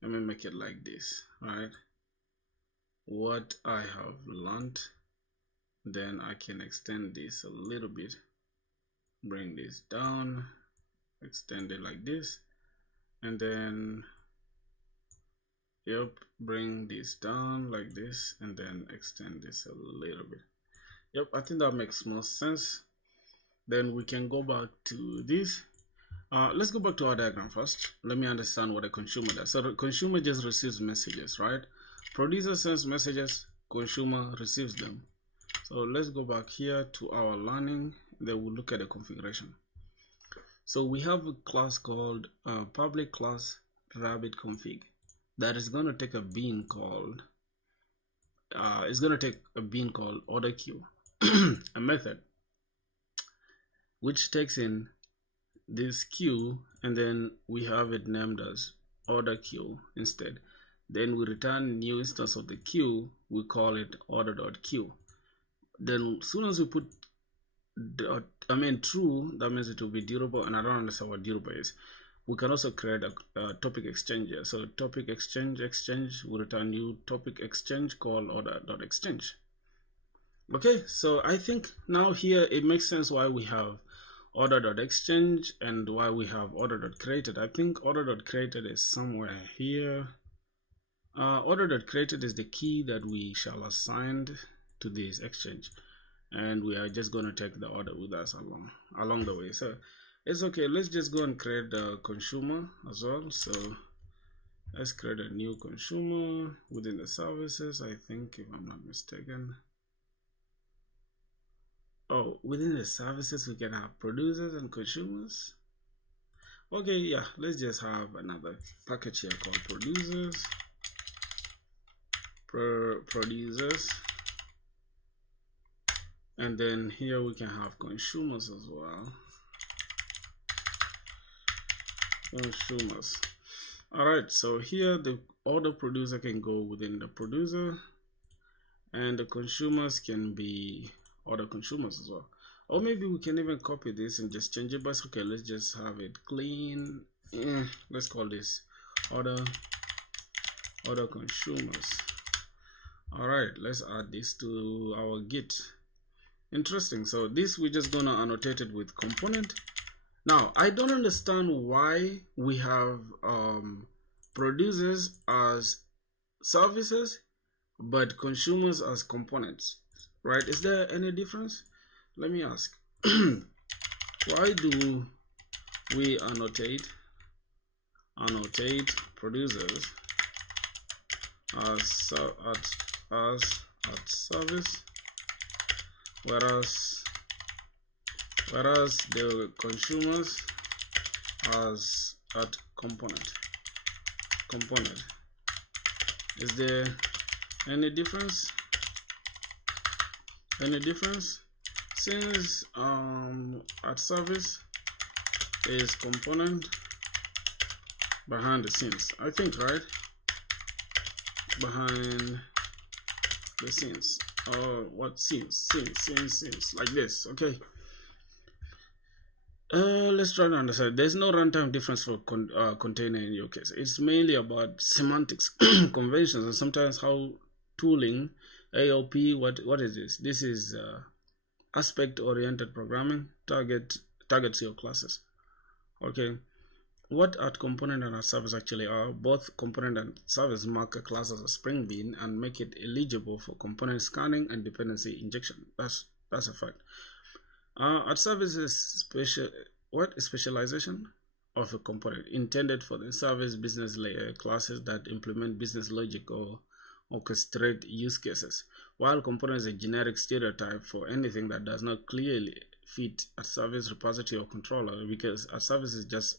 let me make it like this, right? What I have learned, then I can extend this a little bit, bring this down, extend it like this, and then bring this down like this, and then extend this a little bit. I think that makes more sense. Then we can go back to this. Let's go back to our diagram first. Let me understand what a consumer does. So the consumer just receives messages, right? Producer sends messages, consumer receives them. So let's go back here to our learning, then we'll look at the configuration. So we have a class called public class rabbit config that is going to take a bean called order queue, a method which takes in this queue, and then we have it named as order queue instead. Then we return new instance of the queue, we call it order.queue. Then as soon as we put true, that means it will be durable, and I don't understand what durable is. We can also create a topic exchange here. So topic exchange will return new topic exchange called order.exchange. Okay, so I think now here it makes sense why we have order.exchange and why we have order.created. I think order.created is somewhere here. Order.created is the key that we shall assign to this exchange. and we are just going to take the order with us along the way. So it's okay. Let's just go and create the consumer as well. So let's create a new consumer within the services, I think, if I'm not mistaken. Oh, within the services we can have producers and consumers. Okay, yeah, let's just have another package here called producers. Producers, and then here we can have consumers as well. Consumers. All right, so here the order producer can go within the producer, and the consumers can be other consumers as well. Or maybe we can even copy this and just change it. But okay, let's just have it clean. Let's call this order consumers. All right, let's add this to our Git. Interesting. So this we're just gonna annotate it with component. Now I don't understand why we have producers as services but consumers as components, right? Is there any difference? Let me ask. Why do we annotate producers as service, whereas the consumers as at component? Is there any difference? Since at service is component behind the scenes, I think, right? Behind the scenes, or what scenes like this. Okay, let's try to understand. There's no runtime difference for container in your case. It's mainly about semantics, conventions, and sometimes how tooling, AOP. What is this? This is aspect-oriented programming. Targets your classes. Okay. What at component and at service actually are, both component and service mark a class as a Spring Bean and make it eligible for component scanning and dependency injection. That's a fact. At service is specialization of a component intended for the service business layer classes that implement business logic or orchestrate use cases, while component is a generic stereotype for anything that does not clearly fit a service repository or controller, because a service is just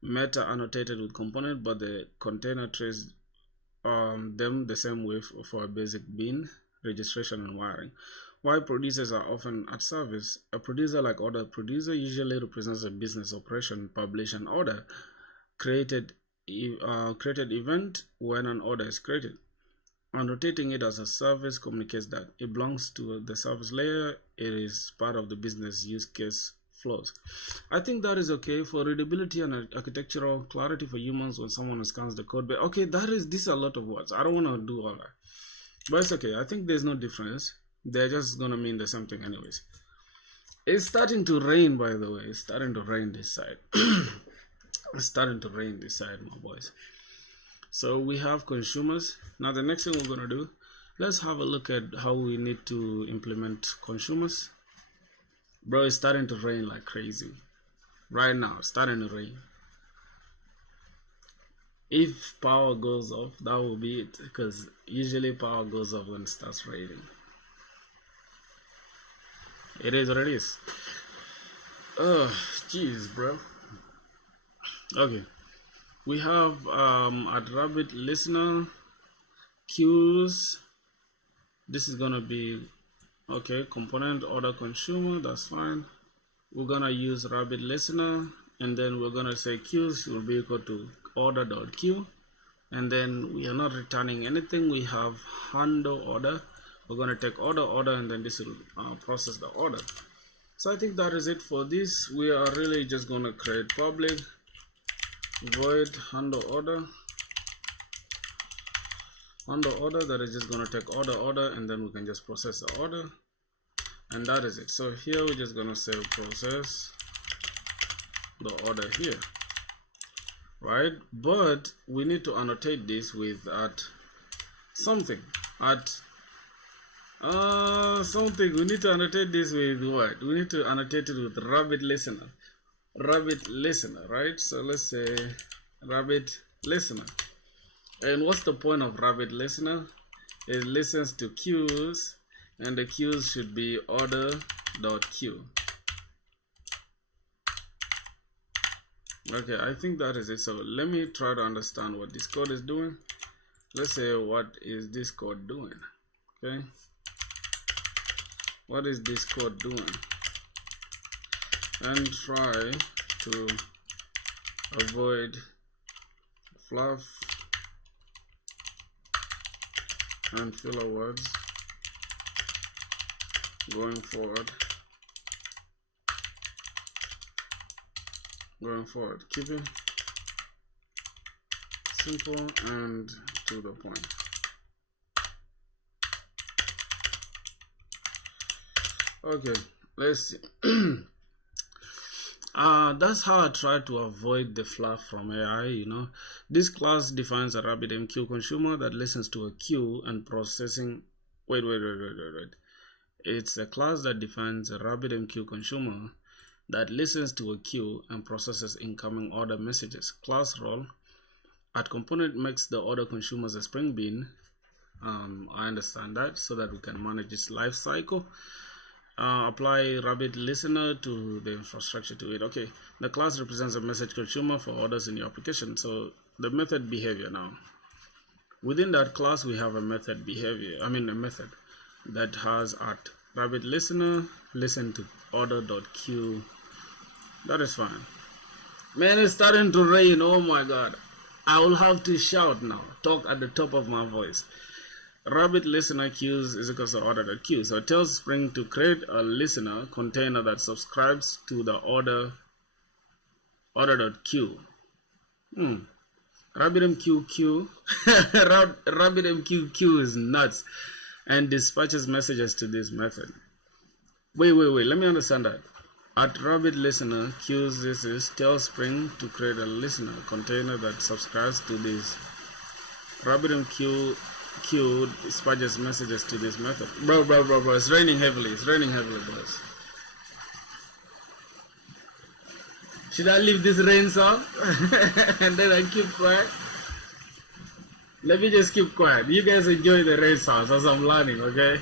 meta annotated with component, but the container traces them the same way for a basic bean registration and wiring. Why producers are often at service. A producer, like order producer, usually represents a business operation, publish an order, created event when an order is created. Annotating it as a service communicates that it belongs to the service layer. It is part of the business use case flows. I think that is okay for readability and architectural clarity for humans when someone scans the code. But okay, this is a lot of words. I don't want to do all that, but it's okay. I think there's no difference. They're just gonna mean the same thing anyways. It's starting to rain, by the way. It's starting to rain this side. It's starting to rain this side, my boys. So we have consumers. Now the next thing we're gonna do, let's have a look at how we need to implement consumers. Bro, it's starting to rain like crazy right now. It's starting to rain. If power goes off, that will be it, because usually power goes off when it starts raining. It is what it is. Oh, jeez, bro. Okay, we have at Rabbit listener queues. This is gonna be okay. Component order consumer. That's fine. We're gonna use Rabbit listener, and then we're gonna say queues will be equal to order.queue, and then we are not returning anything. We have handle order. We're going to take order, and then this will process the order. So I think that is it for this. We are really just going to create public void handle order that is just going to take order, and then we can just process the order, and that is it. So here we're just going to say process the order here, right? But we need to annotate this with at something, at Something we need to annotate this with what? We need to annotate it with rabbit listener. Rabbit listener, right? So let's say rabbit listener. And what's the point of rabbit listener? It listens to queues, and the queues should be order.queue. Okay, I think that is it. So let me try to understand what this code is doing. Let's say, what is this code doing? Okay, what is this code doing? And try to avoid fluff and filler words going forward. Keeping simple and to the point. Okay, let's see. That's how I try to avoid the fluff from AI. You know, this class defines a RabbitMQ consumer that listens to a queue and processing. Wait. It's a class that defines a RabbitMQ consumer that listens to a queue and processes incoming order messages. Class role at component makes the order consumers a Spring Bean. I understand that, so that we can manage its life cycle. Apply Rabbit listener to the infrastructure to it. Okay, the class represents a message consumer for orders in your application. So the method behavior now. Within that class, we have a method behavior. A method that has at Rabbit listener listen to order.queue. That is fine. Man, it's starting to rain. Oh my god. I will have to shout now. Talk at the top of my voice. Rabbit listener queues is equal to order.queue. So it tells Spring to create a listener container that subscribes to the order.queue. RabbitMQ RabbitMQ is nuts and dispatches messages to this method. Wait. Let me understand that. At Rabbit listener queues tells Spring to create a listener container that subscribes to this. RabbitMQ dispatches messages to this method. Bro, it's raining heavily. Boys. Should I leave this rain song and then I keep quiet? Let me just keep quiet. You guys enjoy the rain sounds as I'm learning, okay?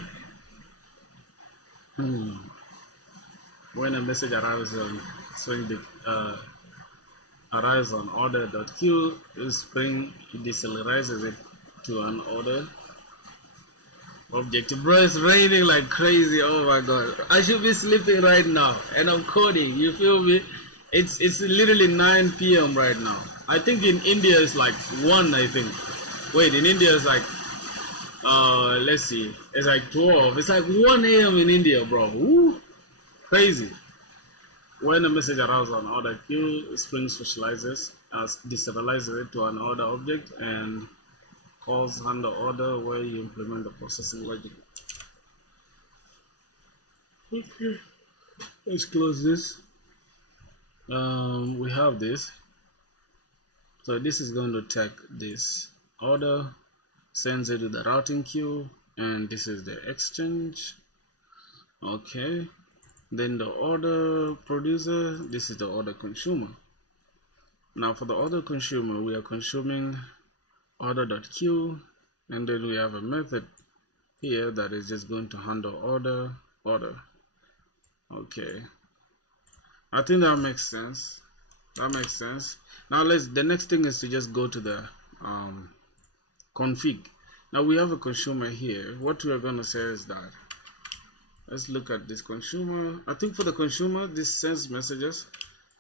When a message arrives on order.queue, Spring decelerates it to an order object. Bro, it's raining like crazy. Oh my god, I should be sleeping right now and I'm coding, you feel me? It's literally 9 p.m. right now. I think in India it's like 1, I think. Wait, in India it's like let's see, it's like 12. It's like 1 a.m. in India, bro. Woo, crazy. When a message arrives on order queue, Spring specializes decentralizes it to an order object and calls handle order where you implement the processing logic. Okay, let's close this. We have this. So this is going to take this order, sends it to the routing queue, and this is the exchange. Okay. Then the order producer, this is the order consumer. Now for the order consumer, we are consuming order.queue, and then we have a method here that is just going to handle order. Okay, I think that makes sense. Now the next thing is to just go to the config. Now we have a consumer here. What we are going to say is that, let's look at this consumer. I think for the consumer, this sends messages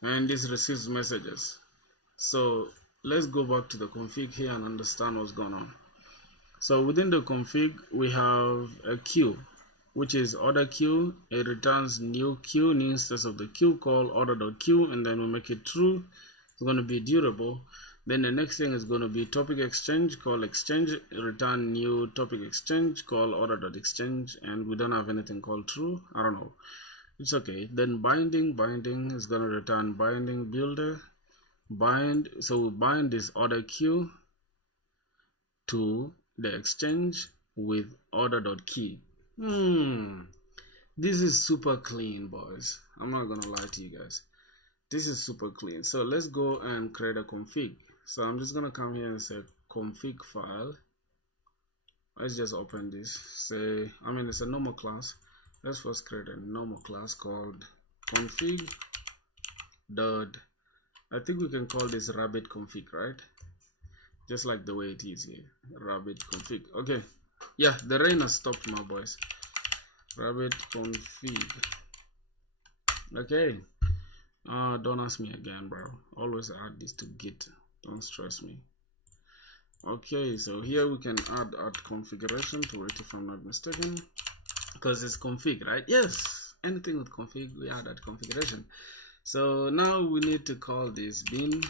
and this receives messages. So let's go back to the config here and understand what's going on. So within the config, we have a queue, which is order queue. It returns new queue, new instance of the queue called order.queue, and then we make it true. It's going to be durable. Then the next thing is going to be topic exchange, call exchange, return new topic exchange, call order.exchange, and we don't have anything called true. I don't know. It's okay. Then binding is going to return binding builder, bind. So we bind this order queue to the exchange with order.key. This is super clean, boys. I'm not gonna lie to you guys. This is super clean. So let's go and create a config. So I'm just gonna come here and say config file. Let's just open this. Say, I mean, it's a normal class. Let's first create a normal class called config dot. I think we can call this rabbit config, right? Just like the way it is here, rabbit config. Okay, yeah, the rain has stopped, my boys. Rabbit config. Okay, don't ask me again, bro. Always add this to git. Don't stress me. Okay, so here we can add configuration to it if I'm not mistaken, because it's config, right? Yes, anything with config, we add configuration. So now we need to call this bin,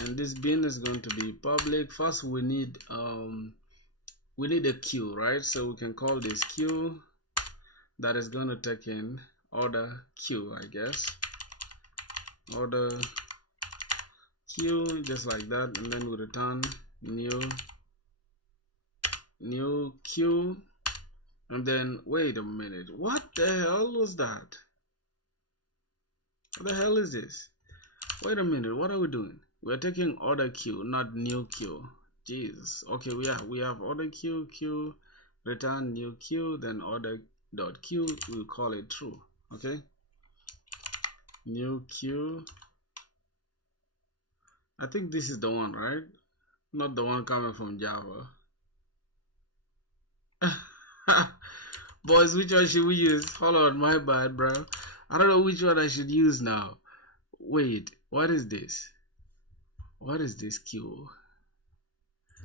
and this bin is going to be public. First we need a queue, right? So we can call this queue that is going to take in order queue, I guess. Order queue, just like that, and then we return new queue. And then wait a minute, what the hell was that? What the hell is this? Wait a minute, what are we doing? We're taking order queue, not new queue. Jesus. Okay, we have order queue, return new queue, then order dot queue, we'll call it true. Okay, new queue. I think this is the one, right? Not the one coming from Java. Boys, which one should we use? Hold on, my bad, bro. I don't know which one I should use now. Wait, what is this? What is this queue?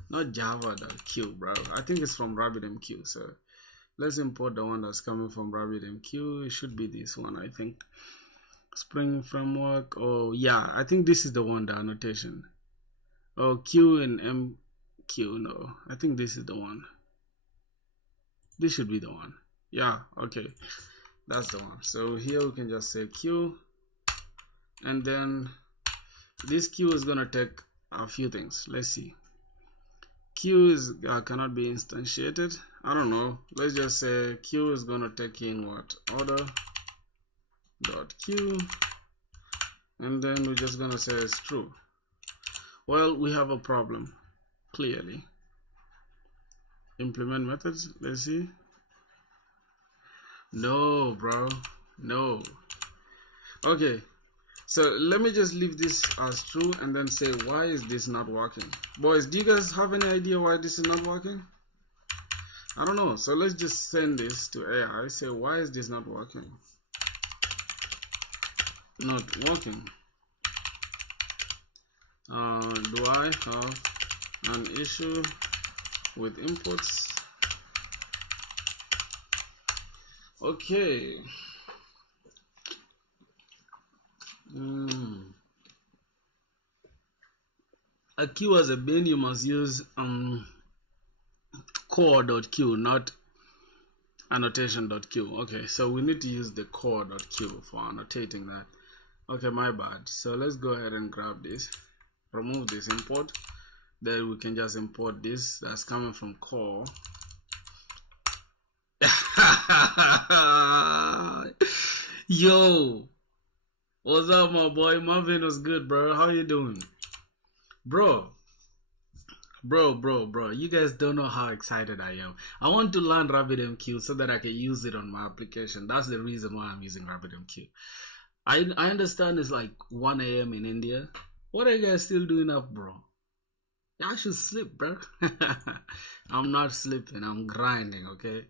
Not java.q, bro. I think it's from RabbitMQ. So let's import the one that's coming from RabbitMQ. It should be this one, I think. Spring Framework. Oh, yeah. I think this is the one, the annotation. Oh, Q and MQ. No, I think this is the one. This should be the one. Yeah, okay. That's the one. So here we can just say Q. And then this Q is going to take a few things. Let's see. Q is cannot be instantiated. I don't know. Let's just say Q is going to take in what? Order dot Q. And then we're just going to say it's true. Well, we have a problem, clearly. Implement methods. Let's see. No, bro. No. Okay. So let me just leave this as true and then say, why is this not working? Boys, do you guys have any idea why this is not working? I don't know. So let's just send this to AI. Say, why is this not working? Not working. Do I have an issue with inputs? Okay. A queue as a bin, you must use core.q, not annotation.q. Okay, so we need to use the core.q for annotating that. Okay, my bad. So let's go ahead and grab this, remove this import. Then we can just import this that's coming from core. Yo, what's up, my boy? Marvin was good, bro. How you doing? Bro, you guys don't know how excited I am. I want to learn RabbitMQ so that I can use it on my application. That's the reason why I'm using RabbitMQ. I understand it's like 1 a.m. in India. What are you guys still doing up, bro? I should sleep, bro. I'm not sleeping, I'm grinding, okay?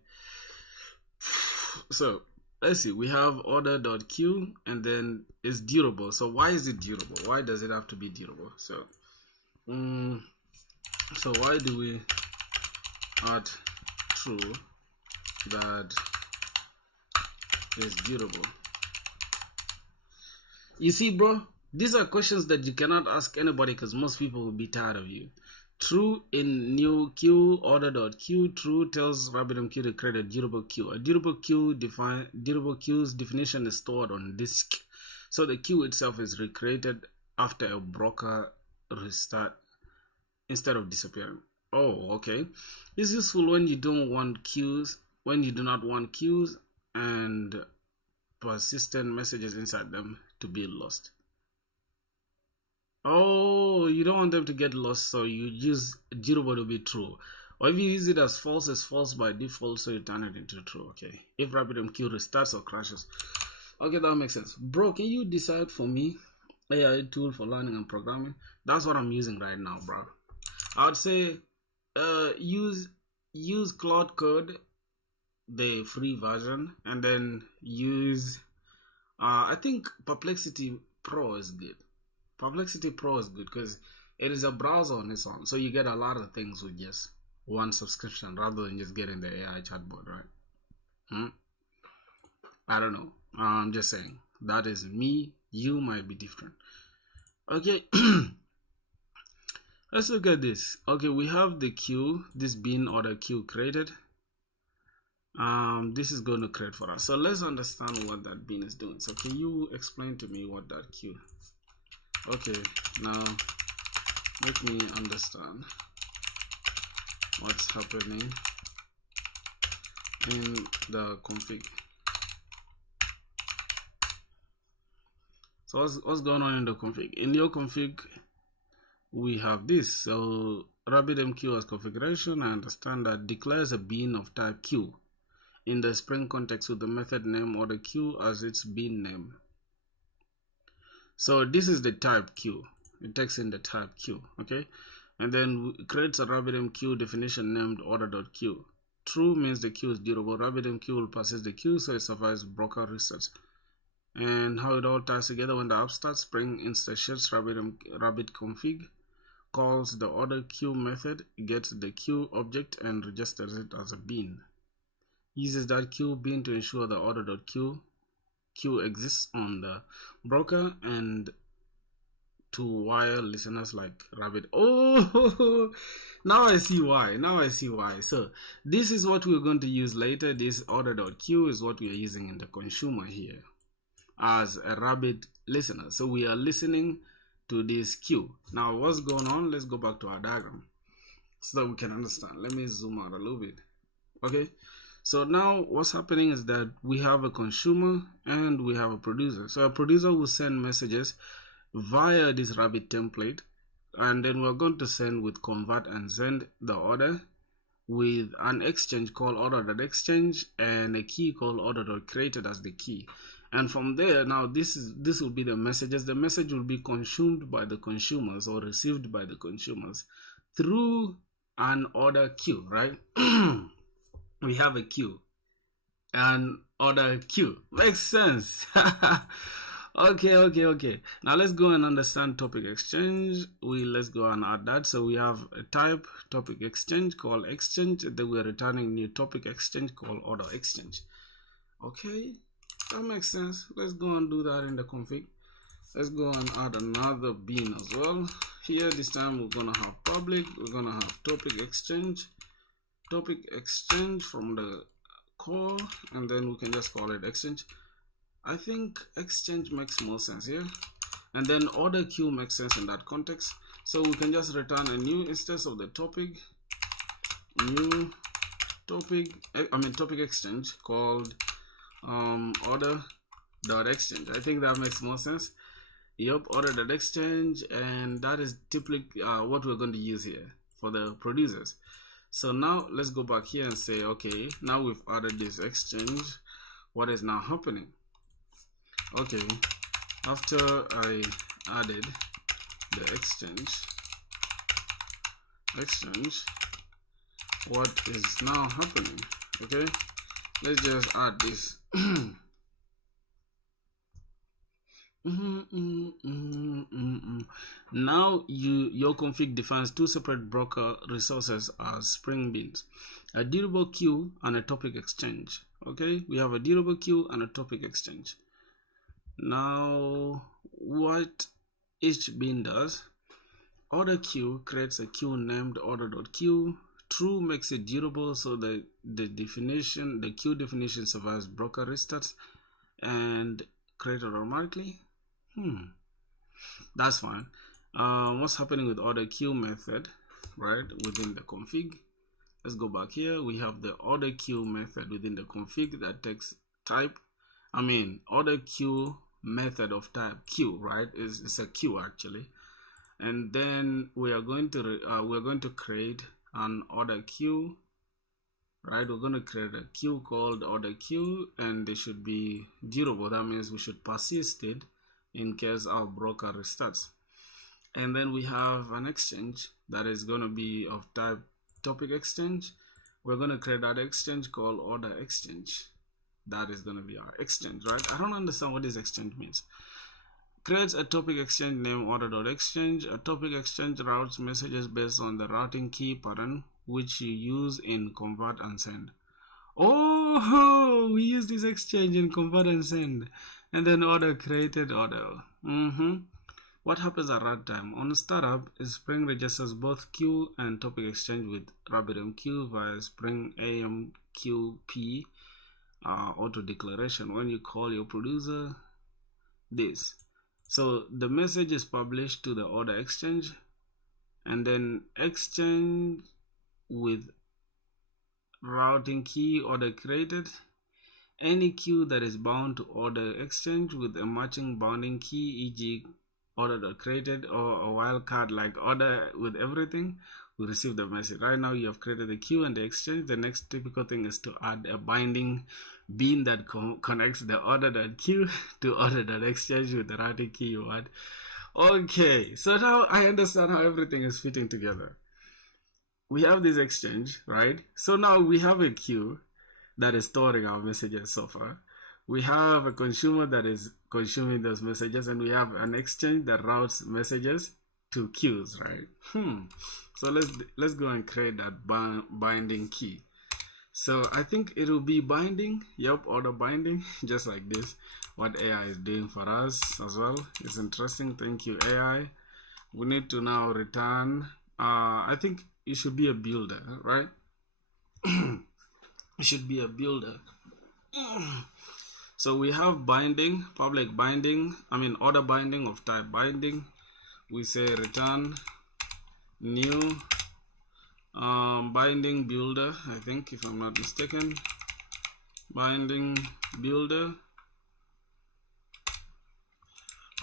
So let's see, we have order.q and then it's durable. So why is it durable? Why does it have to be durable? So why do we add true that is durable? You see, bro, these are questions that you cannot ask anybody because most people will be tired of you. True in new queue, order.q, true tells RabbitMQ to create a durable queue. A durable queue's definition is stored on disk. So the queue itself is recreated after a broker restart instead of disappearing. Oh, okay. It's useful when you don't want queues when you do not want queues and persistent messages inside them to be lost. Oh, you don't want them to get lost, so you use durable to be true. Or if you use it as false, it's false by default, so you turn it into true. Okay. If RabbitMQ restarts or crashes. Okay, that makes sense. Bro, can you decide for me AI tool for learning and programming? That's what I'm using right now, bro. I would say use Claude Code, the free version, and then use I think Perplexity Pro is good. Perplexity Pro is good because it is a browser on its own, so you get a lot of things with just one subscription rather than just getting the AI chatbot, right? I don't know. I'm just saying that is me. You might be different. Okay. Let's look at this. Okay, we have the queue, this bin or the queue created. This is going to create for us. So let's understand what that bin is doing. So can you explain to me what that queue? Okay, now make me understand what's happening in the config. So what's going on in the config? In your config, we have this. So RabbitMQ as configuration, I understand that declares a bin of type queue in the Spring context with the method name or the queue as its bin name. So this is the type queue. It takes in the type queue, okay? And then creates a RabbitMQ definition named order.queue. True means the queue is durable. RabbitMQ will persist the queue so it survives broker resets. And how it all ties together: when the app starts, Spring instantiates RabbitConfig, calls the order queue method, gets the queue object and registers it as a bin. Uses that queue bin to ensure the order.queue exists on the broker and to wire listeners like Rabbit. Oh, now I see why. So this is what we're going to use later. This order.queue is what we are using in the consumer here as a Rabbit listener. So we are listening to this queue. Now what's going on? Let's go back to our diagram so that we can understand. Let me zoom out a little bit. Okay, so now what's happening is that we have a consumer and we have a producer. So a producer will send messages via this Rabbit template, and then we're going to send with convert and send the order with an exchange called order.exchange and a key called order.created as the key. And from there, now this will be the messages. The message will be consumed by the consumers or received by the consumers through an order queue, right? We have a queue, an order queue. Makes sense. Okay. Now let's go and understand topic exchange. Let's go and add that. So we have a type topic exchange called exchange. Then we're returning new topic exchange called order exchange. Okay, that makes sense. Let's go and do that in the config. Let's go and add another bin as well. Here this time we're gonna have public. We're gonna have topic exchange from the core, and then we can just call it exchange. I think exchange makes more sense here, and then order queue makes sense in that context. So we can just return a new instance of the topic exchange called order.exchange. I think that makes more sense. Yep, order.exchange, and that is typically what we're going to use here for the producers. So now let's go back here and say, okay, now we've added this exchange. What is now happening? Okay, after I added the exchange, what is now happening? Okay, let's just add this. Now your config defines two separate broker resources as Spring bins, a durable queue and a topic exchange. Okay, we have a durable queue and a topic exchange. Now what each bin does: order queue creates a queue named order.queue. True makes it durable, so the queue definition survives broker restarts and created automatically. That's fine. What's happening with order queue method, right, within the config? let's go back here. We have the order queue method within the config that takes type. Order queue method of type queue, right? It's a queue actually. And then we are going to create an order queue, right? We're going to create a queue called order queue, and it should be durable. That means we should persist it in case our broker restarts. And then we have an exchange that is going to be of type topic exchange. We're going to create that exchange called order exchange. That is going to be our exchange, right? I don't understand what this exchange means. Creates a topic exchange name order.exchange. A topic exchange routes messages based on the routing key pattern which you use in convert and send. Oh, we use this exchange in convert and send. And then order created order. What happens at runtime? On startup, Spring registers both queue and topic exchange with RabbitMQ via Spring AMQP auto declaration. When you call your producer, this. So the message is published to the order exchange, and then exchange with routing key order created. Any queue that is bound to order exchange with a matching bounding key, e.g. order.created or a wildcard like order with everything, will receive the message. Right now you have created the queue and the exchange. The next typical thing is to add a binding bean that connects the order.queue to order.exchange with the routing key you want. Okay, so now I understand how everything is fitting together. We have this exchange, right? So now we have a queue that is storing our messages so far. We have a consumer that is consuming those messages, and we have an exchange that routes messages to queues, right? So let's go and create that binding key. So I think it will be binding. Yep, order binding, just like this. What AI is doing for us as well is interesting. Thank you, AI. We need to now return. I think it should be a builder, right? It should be a builder. So we have binding, public binding, order binding of type binding. We say return new binding builder, I think, if I'm not mistaken. Binding builder.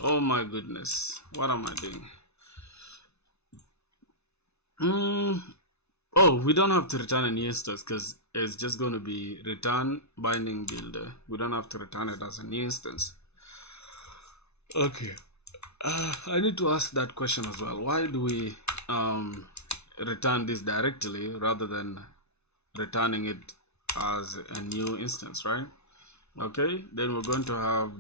Oh my goodness, what am I doing? Oh, we don't have to return a new instance because it's just going to be return binding builder. We don't have to return it as a new instance. Okay, I need to ask that question as well. Why do we return this directly rather than returning it as a new instance, right? Okay, then we're going to have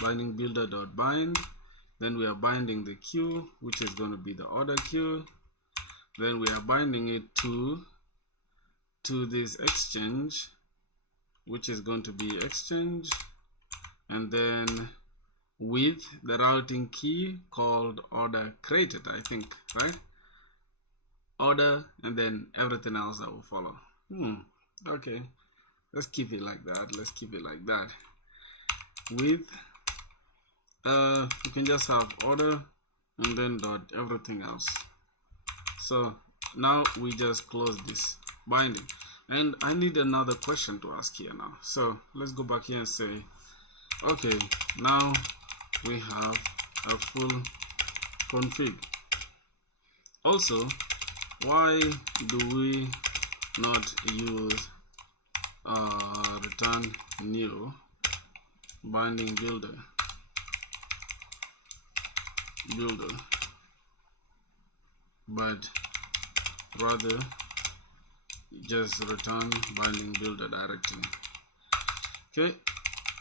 binding builder bind. Then we are binding the queue, which is going to be the order queue. Then we are binding it to this exchange, which is going to be exchange, and then with the routing key called order created, I think, right? Order, and then everything else that will follow. Okay, let's keep it like that. With you can just have order and then dot everything else. So now we just close this binding, and I need another question to ask here now. So let's go back here and say, okay, now we have a full config. Also, why do we not use return new binding builder but rather just return binding builder directly? Okay,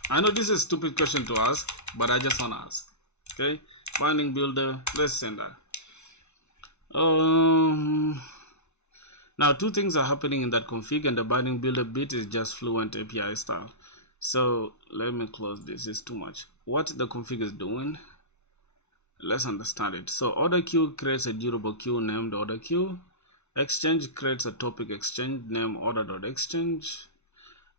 I know this is a stupid question to ask, but I just want to ask. Okay, binding builder, let's send that. Now two things are happening in that config, and the binding builder bit is just Fluent API style. So let me close this, it's too much. What the config is doing, let's understand it. So order queue creates a durable queue named order queue. Exchange creates a topic exchange named order.exchange.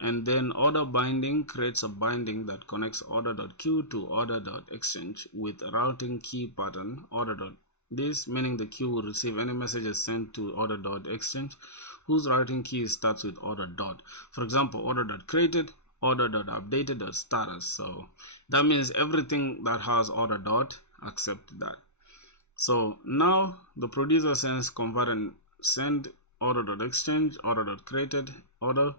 And then order binding creates a binding that connects order.queue to order.exchange with a routing key pattern order.this, meaning the queue will receive any messages sent to order.exchange whose routing key starts with order dot. For example, order dot created, order dot updated dot status. So that means everything that has order dot accept that. So now the producer sends convert and send order dot exchange, order dot created, order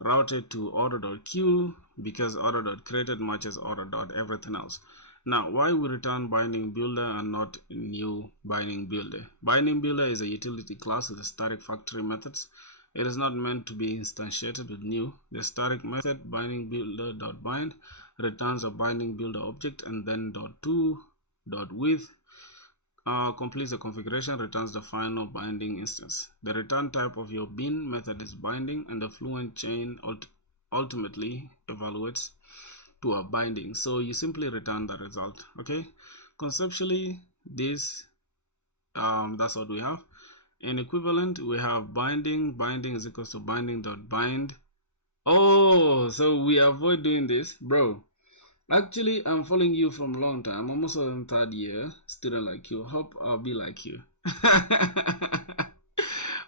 routed to order dot queue, because order dot created matches order dot everything else. Now, why we return binding builder and not new binding builder? Binding builder is a utility class with static factory methods. It is not meant to be instantiated with new. The static method binding builder dot bind returns a binding builder object, and then dot to dot with completes the configuration, returns the final binding instance. The return type of your bin method is binding, and the fluent chain ultimately evaluates to a binding. So you simply return the result. Okay, conceptually this that's what we have. In equivalent, we have binding is equals to binding dot bind. Oh, so we avoid doing this, bro. Actually, I'm following you from a long time. I'm also in third year student like you. Hope I'll be like you.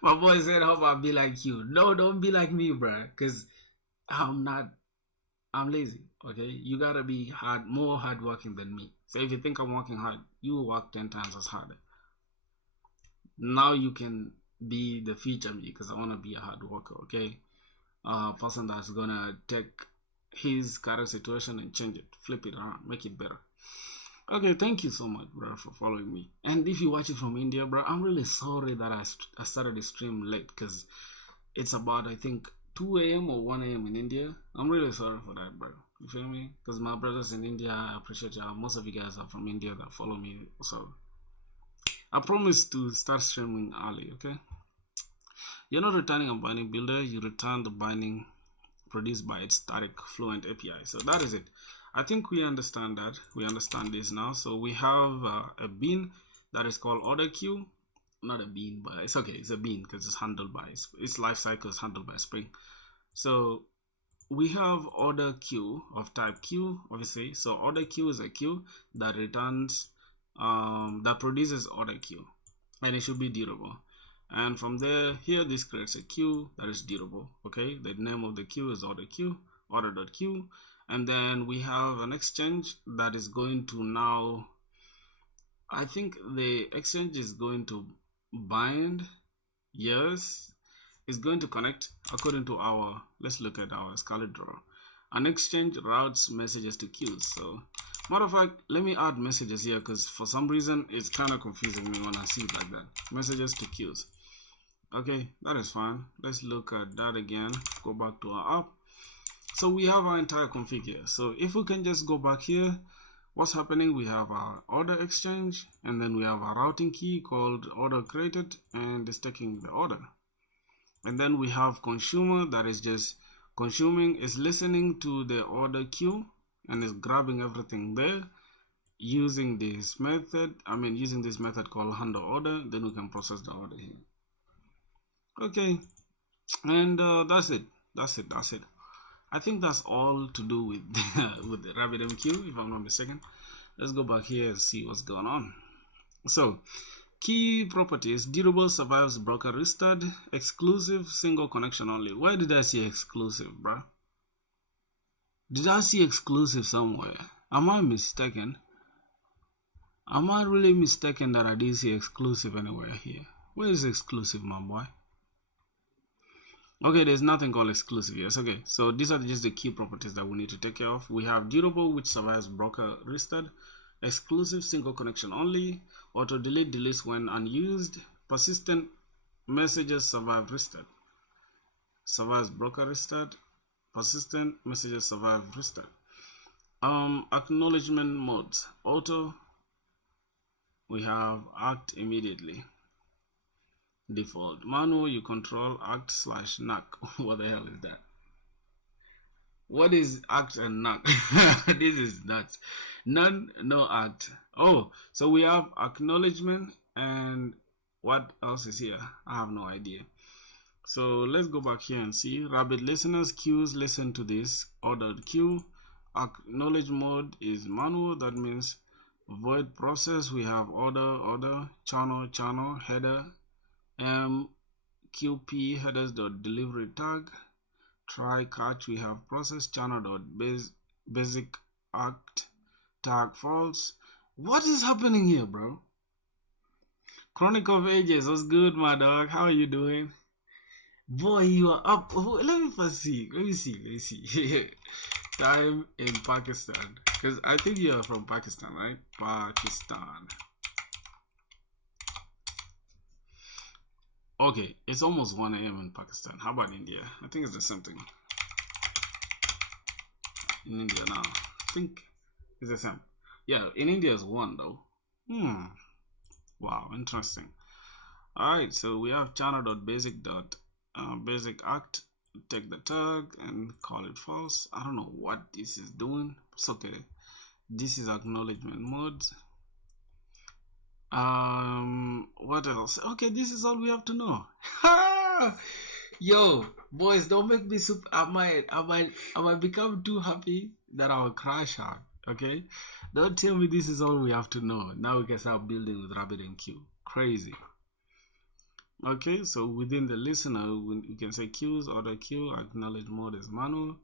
My boy said hope I'll be like you. No, don't be like me, bro, because I'm lazy. Okay, you gotta be more hardworking than me. So if you think I'm working hard, you work 10 times as hard. Now you can be the future me, because I want to be a hard worker. Okay, person that's gonna take his current situation and change it, flip it around, make it better. Okay, thank you so much, bro, for following me. And if you watch it from India, bro, I'm really sorry that I started the stream late, because it's about, I think, 2 a.m. or 1 a.m. in India. I'm really sorry for that, bro. You feel me? Because my brothers in India, I appreciate y'all. Most of you guys are from India that follow me. So I promise to start streaming early, okay? You're not returning a binding builder, you return the binding produced by its static fluent API. So that is it. I think we understand that. We understand this now. So we have a bean that is called order queue. Not a bean, but it's okay. It's a bean because it's handled by its life cycle is handled by Spring. So we have order queue of type queue, obviously. So order queue is a queue that returns that produces order queue, and it should be durable. And from there, here this creates a queue that is durable. Okay, the name of the queue is order queue, order.queue, and then we have an exchange that is going to now, I think the exchange is going to bind. Yes, it's going to connect according to our, let's look at our Scarlet drawer. An exchange routes messages to queues. So matter of fact, let me add messages here, because for some reason it's kind of confusing me when I see it like that. Messages to queues. Okay, that is fine. Let's look at that again. Go back to our app. So we have our entire config here. So if we can just go back here, what's happening? We have our order exchange, and then we have our routing key called order created, and it's taking the order. And then we have consumer that is just consuming, is listening to the order queue and is grabbing everything there using this method. Using this method called handle order. Then we can process the order here. Okay, and that's it. I think that's all to do with with the RabbitMQ, if I'm not mistaken. Let's go back here and see what's going on. So key properties: durable, survives broker restart, exclusive, single connection only. Why did I see exclusive, bruh? Did I see exclusive somewhere? Am I mistaken? Am I really mistaken that I didn't see exclusive anywhere here? Where is exclusive, my boy? Okay, there's nothing called exclusive. Yes, okay. So these are just the key properties that we need to take care of. We have durable, which survives broker restart, exclusive, single connection only, auto delete, deletes when unused, persistent, messages survive restart, survives broker restart, persistent, messages survive restart. Acknowledgement modes: auto, we have act immediately. Default. Manual, you control act / knock. What the hell is that? What is act and knock? This is nuts. None, no act. Oh, so we have acknowledgement, and what else is here? I have no idea. So let's go back here and see. Rabbit listeners, queues listen to this ordered queue. Acknowledge mode is manual. That means void process. We have order, channel, header, qp headers dot delivery tag. Try catch, we have process channel dot basic act tag false. What is happening here, bro? Chronic of Ages, what's good, my dog? How are you doing? Boy, you are up. Oh, let me first see. Let me see. Time in Pakistan. Because I think you are from Pakistan, right? Pakistan. Okay, it's almost 1 a.m. in Pakistan. How about India? I think it's the same thing. In India now. I think it's the same. Yeah, in India is 1 though. Wow, interesting. Alright, so we have channel.basic act. Take the tag and call it false. I don't know what this is doing. It's okay. This is acknowledgement mode. What else? Okay, this is all we have to know. Yo, boys, don't make me super. I might become too happy that I will crash out. Okay, don't tell me this is all we have to know. Now we can start building with RabbitMQ. Crazy. Okay, so within the listener, we can say queues, order queue, acknowledge mode is manual.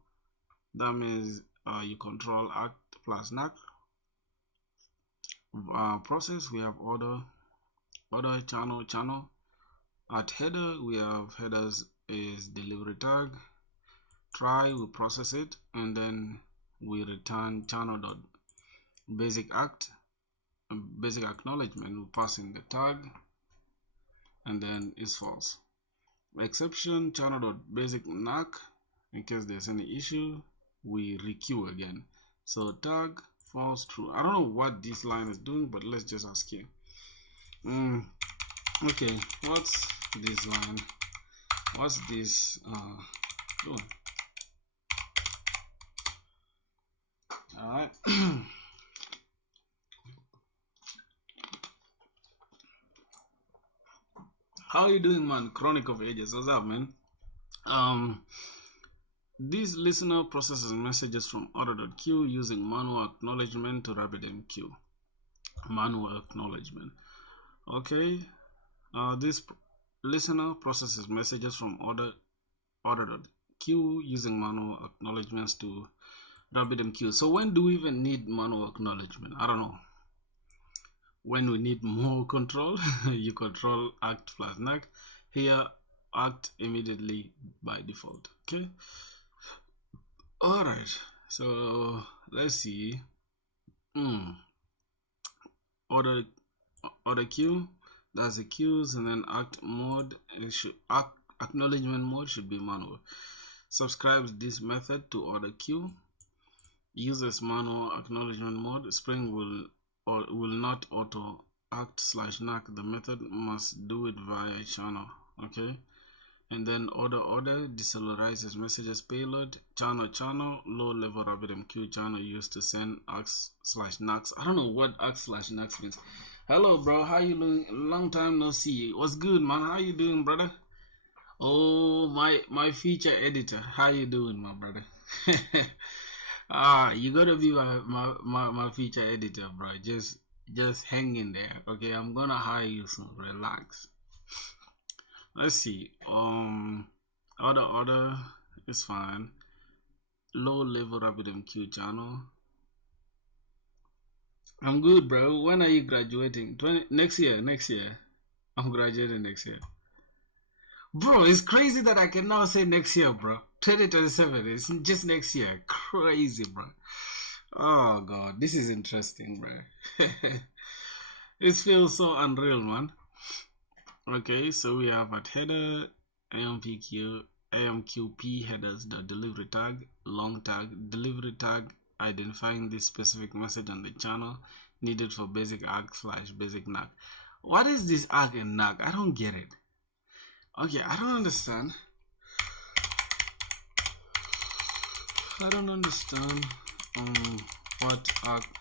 That means you control act plus NAC. Process, we have order, channel. At header, we have headers is delivery tag. Try, we process it, and then we return channel dot basic act, basic acknowledgement, we pass in the tag, and then it's false. Exception, channel dot basic NAC, in case there's any issue, we requeue again. So tag false true. I don't know what this line is doing, but let's just ask you. Okay, what's this line? What's this doing? All right. How are you doing, man? Chronic of Ages, what's up, man? This listener processes messages from order.queue using manual acknowledgement to RabbitMQ. Manual acknowledgement. Okay. This listener processes messages from order.queue using manual acknowledgements to RabbitMQ. So when do we even need manual acknowledgement? I don't know. When we need more control, you control act plus NAC. Here, act immediately by default. Okay. All right. So let's see. Order queue. That's the queues, and then act mode. Acknowledgement mode should be manual. Subscribes this method to order queue. Uses manual acknowledgement mode. Spring will not auto act / NAC. The method must do it via channel. Okay. And then order decellularizes messages payload. Channel low level RabbitMQ channel used to send acts / NACs. I don't know what acts / NACs means. Hello, bro. How you doing? Long time no see. What's good, man? How you doing, brother? Oh, my feature editor. How you doing, my brother? You gotta be my feature editor, bro. Just hang in there, okay? I'm gonna hire you soon. Relax. Let's see. Order is fine. Low level RabbitMQ channel. I'm good, bro. When are you graduating? Next year. I'm graduating next year. Bro, it's crazy that I can now say next year, bro. 2027. It's just next year. Crazy, bro. Oh god, this is interesting, bro. It feels so unreal, man. Okay, so we have at header AMQP headers the delivery tag, long tag, delivery tag identifying this specific message on the channel needed for basic act / basic NAC. What is this act and NAC? I don't get it. Okay, I don't understand. What act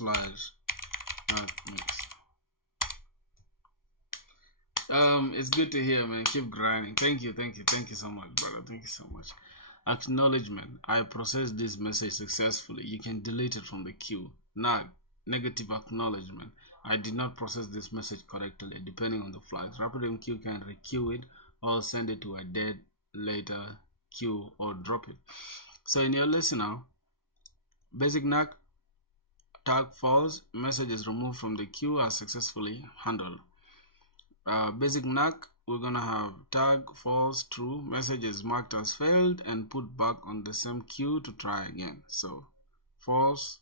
/ NAC means. It's good to hear, man. Keep grinding. Thank you so much, brother. Thank you so much. Acknowledgement. I processed this message successfully. You can delete it from the queue. NAC. negative acknowledgement. I did not process this message correctly. Depending on the flag, RabbitMQ can requeue it or send it to a dead later queue or drop it. So in your listener, basic NAC tag false, message is removed from the queue as successfully handled. Basic NAC, we're gonna have tag false true, message is marked as failed and put back on the same queue to try again. So false,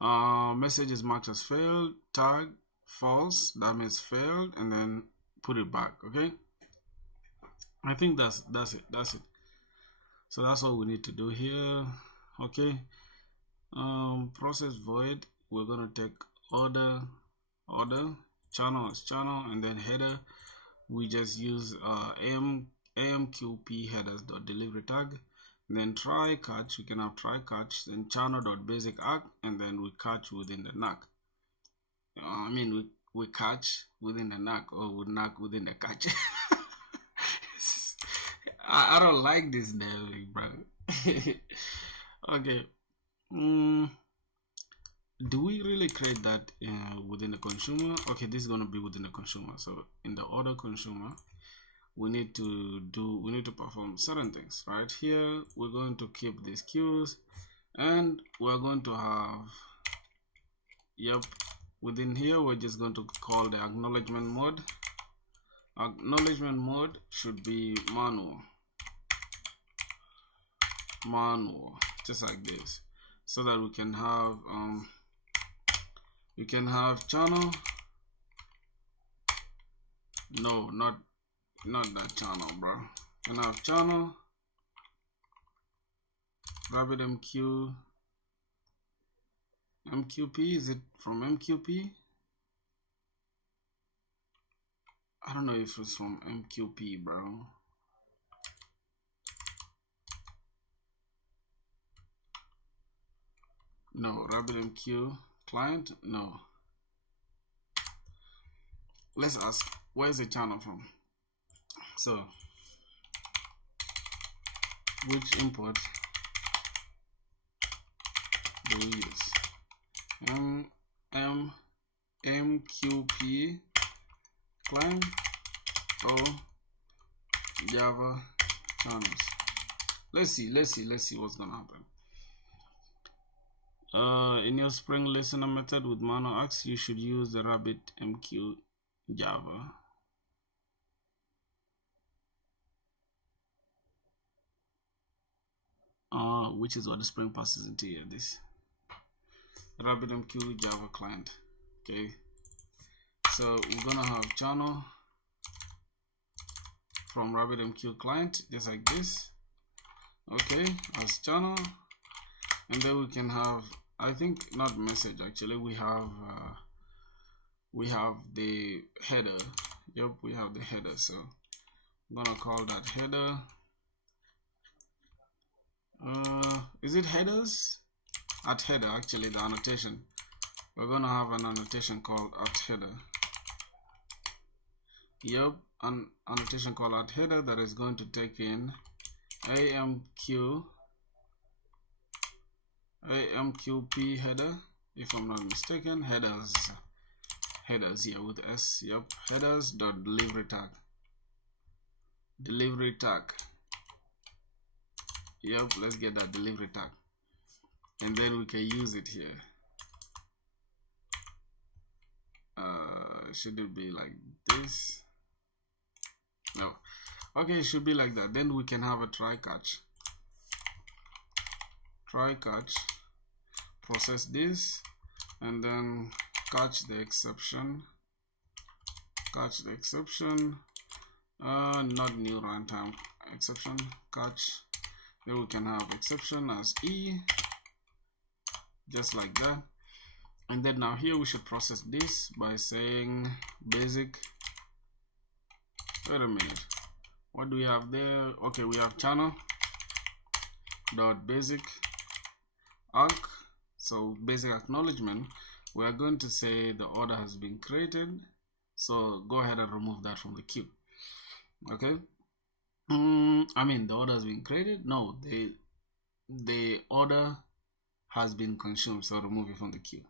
message is marked as failed, tag false, that means failed, and then put it back. Okay, I think that's it. So that's all we need to do here. Okay, process void, we're gonna take order, channel as channel, and then header we just use amqp headers.delivery tag. And then try catch, we can have try catch, then channel.basic arc, and then we catch within the NAC. We catch within the NAC, or we NAC within the catch. I don't like this naming, bro. Okay. Do we really create that within the consumer? Okay, this is going to be within the consumer. So in the order consumer, we need to perform certain things. Right here, we're going to keep these queues, and we're going to have, within here, we're just going to call the acknowledgement mode. Acknowledgement mode should be manual, just like this, so that we can have channel, no, not that channel, bro. You can have channel RabbitMQ MQP. Is it from MQP? I don't know if it's from MQP, bro. No, RabbitMQ client, no. Let's ask, where's the channel from? So which import do we use? MQP client or Java channels. Let's see what's gonna happen. In your Spring listener method with manual acts, you should use the RabbitMQ Java. Which is what the Spring passes into here. This RabbitMQ Java client. Okay, so we're gonna have channel from RabbitMQ client, just like this. Okay, as channel, and then we can have, I think not message, actually we have the header. Yep, we have the header, so I'm gonna call that header. Is it headers? At header, actually the annotation, we're gonna have an annotation called at header. Yep, an annotation called at header that is going to take in AMQP header, if I'm not mistaken, headers here with S. Yep, headers.delivery tag. Yep, let's get that delivery tag, and then we can use it here. Should it be like this? No. Okay, it should be like that. Then we can have a try catch, process this, and then catch the exception, not new runtime exception, catch. Then we can have exception as E, just like that. And then now here we should process this by saying basic, wait a minute, what do we have there? Okay, we have channel dot basic arc. So basic acknowledgement, we are going to say the order has been created, so go ahead and remove that from the queue. Okay, the order has been created. No, the order has been consumed, so remove it from the queue.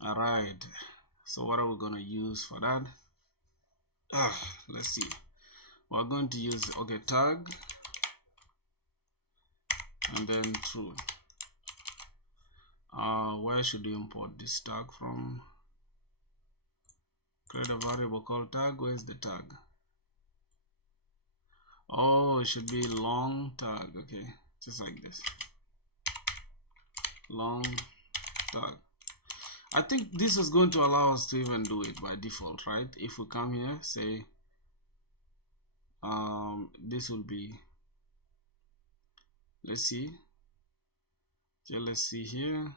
All right, so what are we going to use for that? Let's see. We're going to use tag and then true. Where should we import this tag from? Create a variable called tag. Where's the tag? Oh, it should be long tag. Okay, just like this. Long tag. I think this is going to allow us to even do it by default, right? If we come here, say this will be, let's see. Okay, let's see here.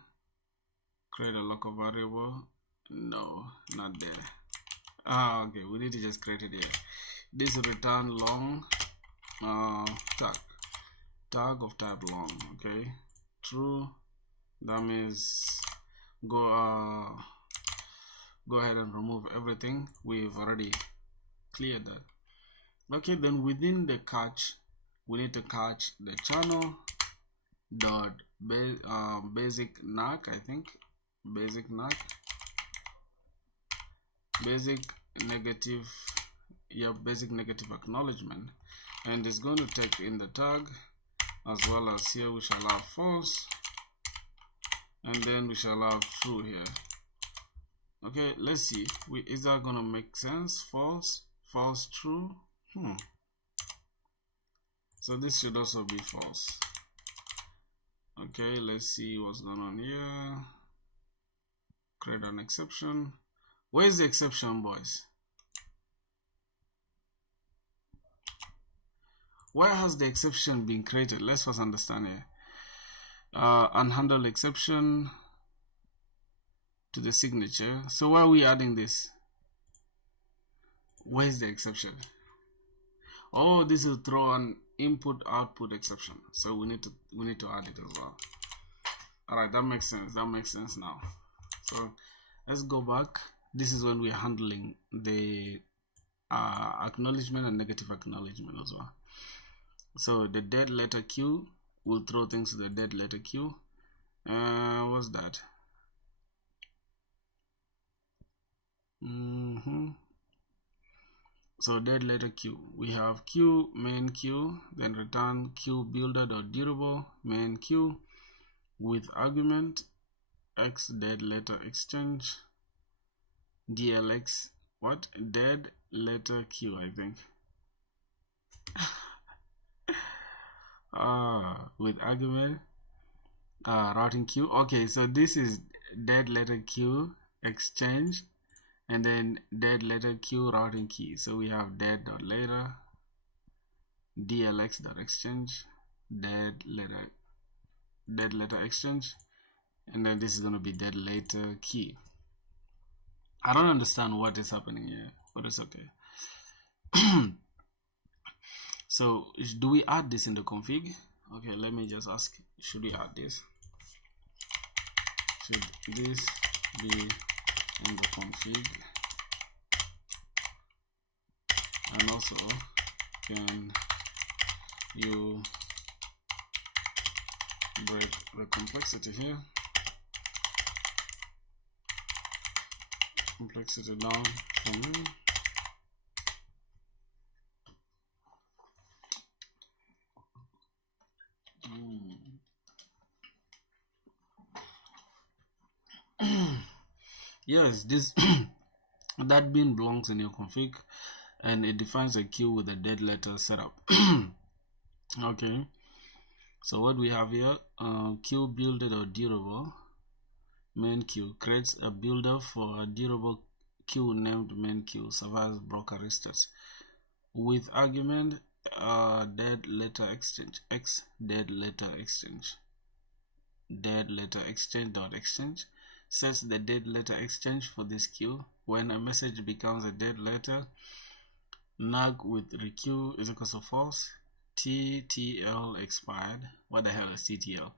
Create a local variable. No, not there. Okay, we need to just create it here. This will return long tag of type long. Okay, true. That means go ahead and remove everything. We've already cleared that. Okay, then within the catch, we need to catch the channel dot basic NAC. I think basic NAC, basic negative acknowledgement, and it's going to take in the tag, as well as here we shall have false, and then we shall have true here. Okay, let's see. Is that gonna make sense? False, false, true. So this should also be false. Okay, let's see what's going on here. Create an exception. Where's the exception, boys? Where has the exception been created? Let's first understand here. Unhandled exception to the signature. So why are we adding this? Where's the exception? Oh, this will throw an input output exception. So we need to add it as well. All right, that makes sense. That makes sense now. So let's go back. This is when we're handling the acknowledgement and negative acknowledgement as well. So the dead letter Q will throw things to the dead letter Q. What's that? So dead letter Q, we have Q main Q, then return Q builder.durable main Q with argument X dead letter exchange DLX what dead letter Q, I think. With argument routing Q. Okay, so this is dead letter Q exchange, and then dead letter Q routing key. So we have dead.letter DLX.exchange dead letter exchange, and then this is going to be dead letter key. I don't understand what is happening here, but it's okay. So do we add this in the config? Okay, let me just ask, should we add this? Should this be in the config? And also, can you break the complexity here? Complexity down for me. Yes, this that bin belongs in your config, and it defines a queue with a dead letter setup. Okay, so what we have here, queue builder.durable main queue creates a builder for a durable queue named main queue survives broker restarts with argument dead letter exchange X dead letter exchange dot exchange sets the dead letter exchange for this queue. When a message becomes a dead letter, nag with requeue is equals to false. TTL expired. What the hell is TTL?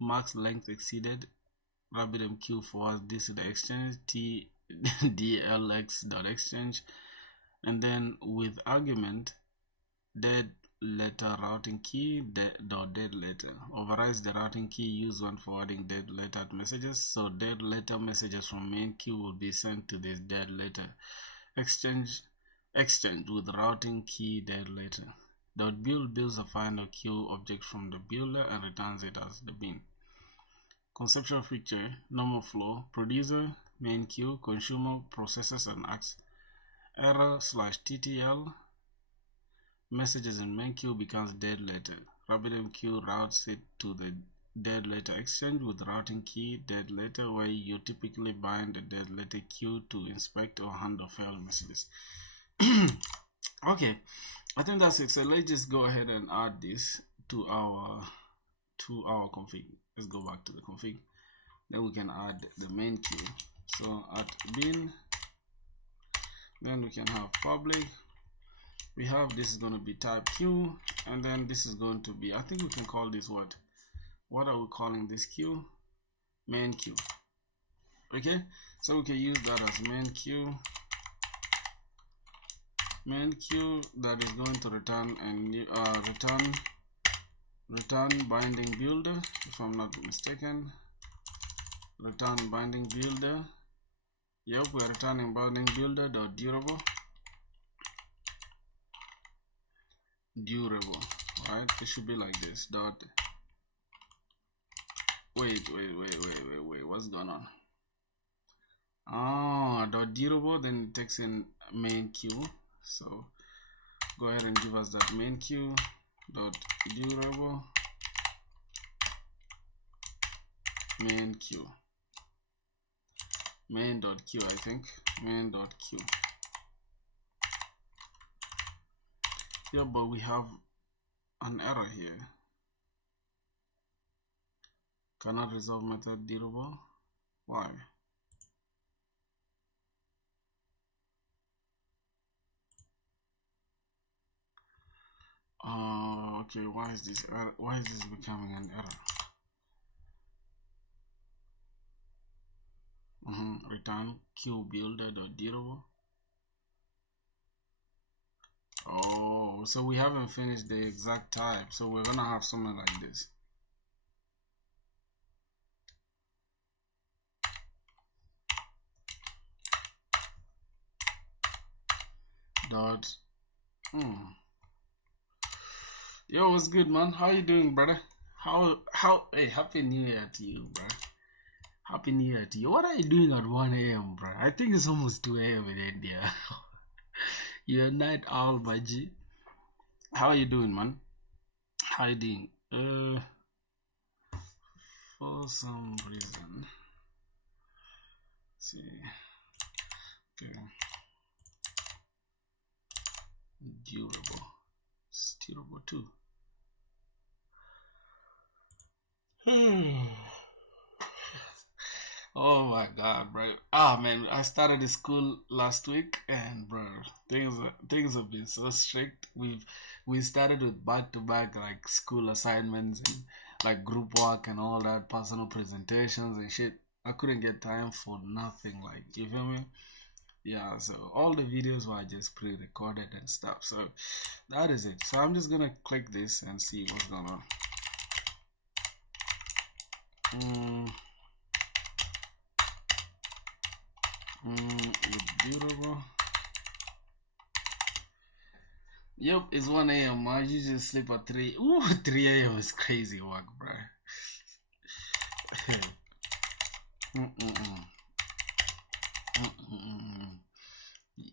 Max length exceeded. RabbitMQ forwards this to the exchange. DLX dot exchange, and then with argument dead letter routing key dot dead letter overrides the routing key used when forwarding dead letter messages. So dead letter messages from main queue will be sent to this dead letter exchange with routing key dead letter. Dot build builds a final queue object from the builder and returns it as the bin. Conceptual picture: normal flow, producer, main queue, consumer, processes, and acts. Error/TTL messages in main queue becomes dead letter. RabbitMQ routes it to the dead letter exchange with routing key dead letter, where you typically bind the dead letter queue to inspect or handle failed messages. Okay, I think that's it. So let's just go ahead and add this to our config. Let's go back to the config. Then we can add the main queue. So at bin, then we can have public. We have this is going to be type queue, and then this is going to be, I think we can call this what are we calling this queue? Main queue. Okay, so we can use that as main queue that is going to return and return binding builder, if I'm not mistaken. Return binding builder. Yep, we're returning binding builder dot durable. Right? It should be like this. Dot. Wait. What's going on? Dot durable. Then it takes in main queue. So go ahead and give us that main queue dot durable main queue. Main.queue, I think. Main.queue. Yeah, but we have an error here. Cannot resolve method durable. Why? Okay, why is this becoming an error? Return queue builder dot durable. Oh, so we haven't finished the exact type, so we're gonna have something like this. Dot. Yo, what's good, man? How you doing, brother? Hey, happy new year to you, bro. Happy new year to you. What are you doing at 1 a.m, bro? I think it's almost 2 a.m in India. You're a night owl, my G. How are you doing, man? How you doing? For some reason, let's see. Okay. Durable. It's durable too. Oh my god, bro. Man, I started the school last week, and bro, things have been so strict. We started with back-to-back like school assignments and like group work and all that, personal presentations and shit. I couldn't get time for nothing, like, you feel me? Yeah, so all the videos were just pre-recorded and stuff. So that is it. So I'm just gonna click this and see what's going on. Durable. Yep, it's 1 a.m. I usually sleep at 3. Ooh, 3 a.m. is crazy work, bro.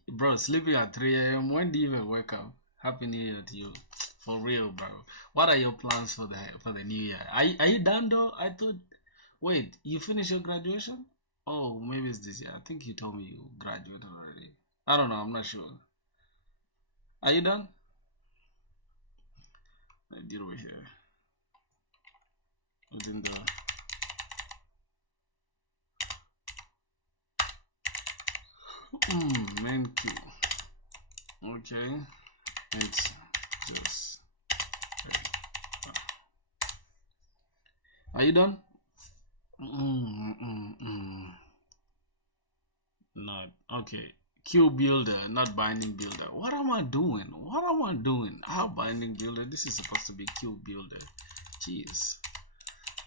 Bro, sleeping at 3 a.m. When do you even wake up? Happy New Year to you. For real, bro. What are your plans for the new year? Are you done though? I thought. Wait, you finished your graduation? Oh, maybe it's this year. I think you told me you graduated already. I don't know. I'm not sure. Are you done? I did over here. Within the main queue. Okay, it's just. Are you done? Not okay. Q builder, not binding builder. What am I doing? What am I doing? How binding builder? This is supposed to be Q builder. Jeez.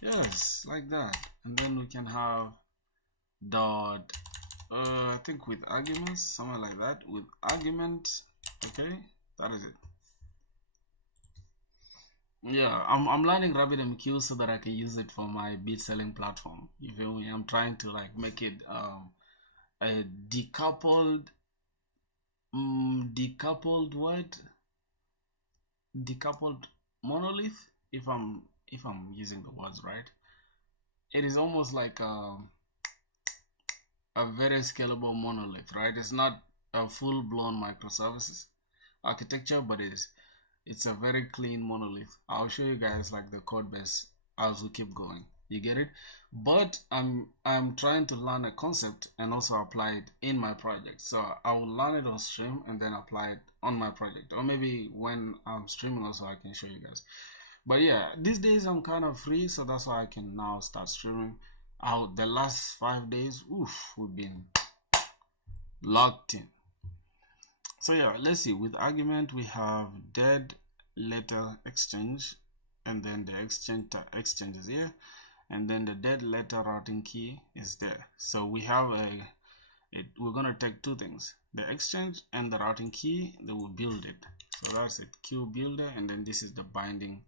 Yes, like that. And then we can have dot, I think with arguments, something like that. With argument, okay, that is it. Yeah, I'm learning RabbitMQ so that I can use it for my beat selling platform. You feel me? I'm trying to like make it a decoupled decoupled what? Decoupled monolith, if I'm using the words right. It is almost like a very scalable monolith, right? It's not a full-blown microservices architecture, but it's a very clean monolith. I'll show you guys like the code base as we keep going. You get it? But I'm trying to learn a concept and also apply it in my project. So I will learn it on stream and then apply it on my project. Or maybe when I'm streaming also I can show you guys. But yeah, these days I'm kind of free, so that's why I can now start streaming. Out the last 5 days, oof, we've been locked in. So yeah, let's see. With argument, we have dead letter exchange, and then the exchange is here, and then the dead letter routing key is there. So we have we're gonna take two things: the exchange and the routing key. They will build it. So that's it. Q builder, and then this is the binding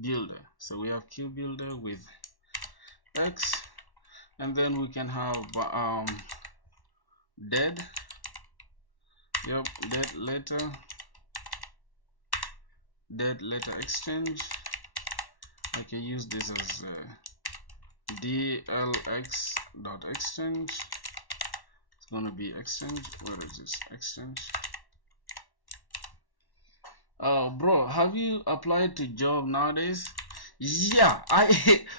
builder. So we have Q builder with X, and then we can have dead. Yep, dead letter exchange. I can use this as dlx dot exchange. It's gonna be exchange. Where is this exchange? Oh, bro, have you applied to job nowadays? Yeah, I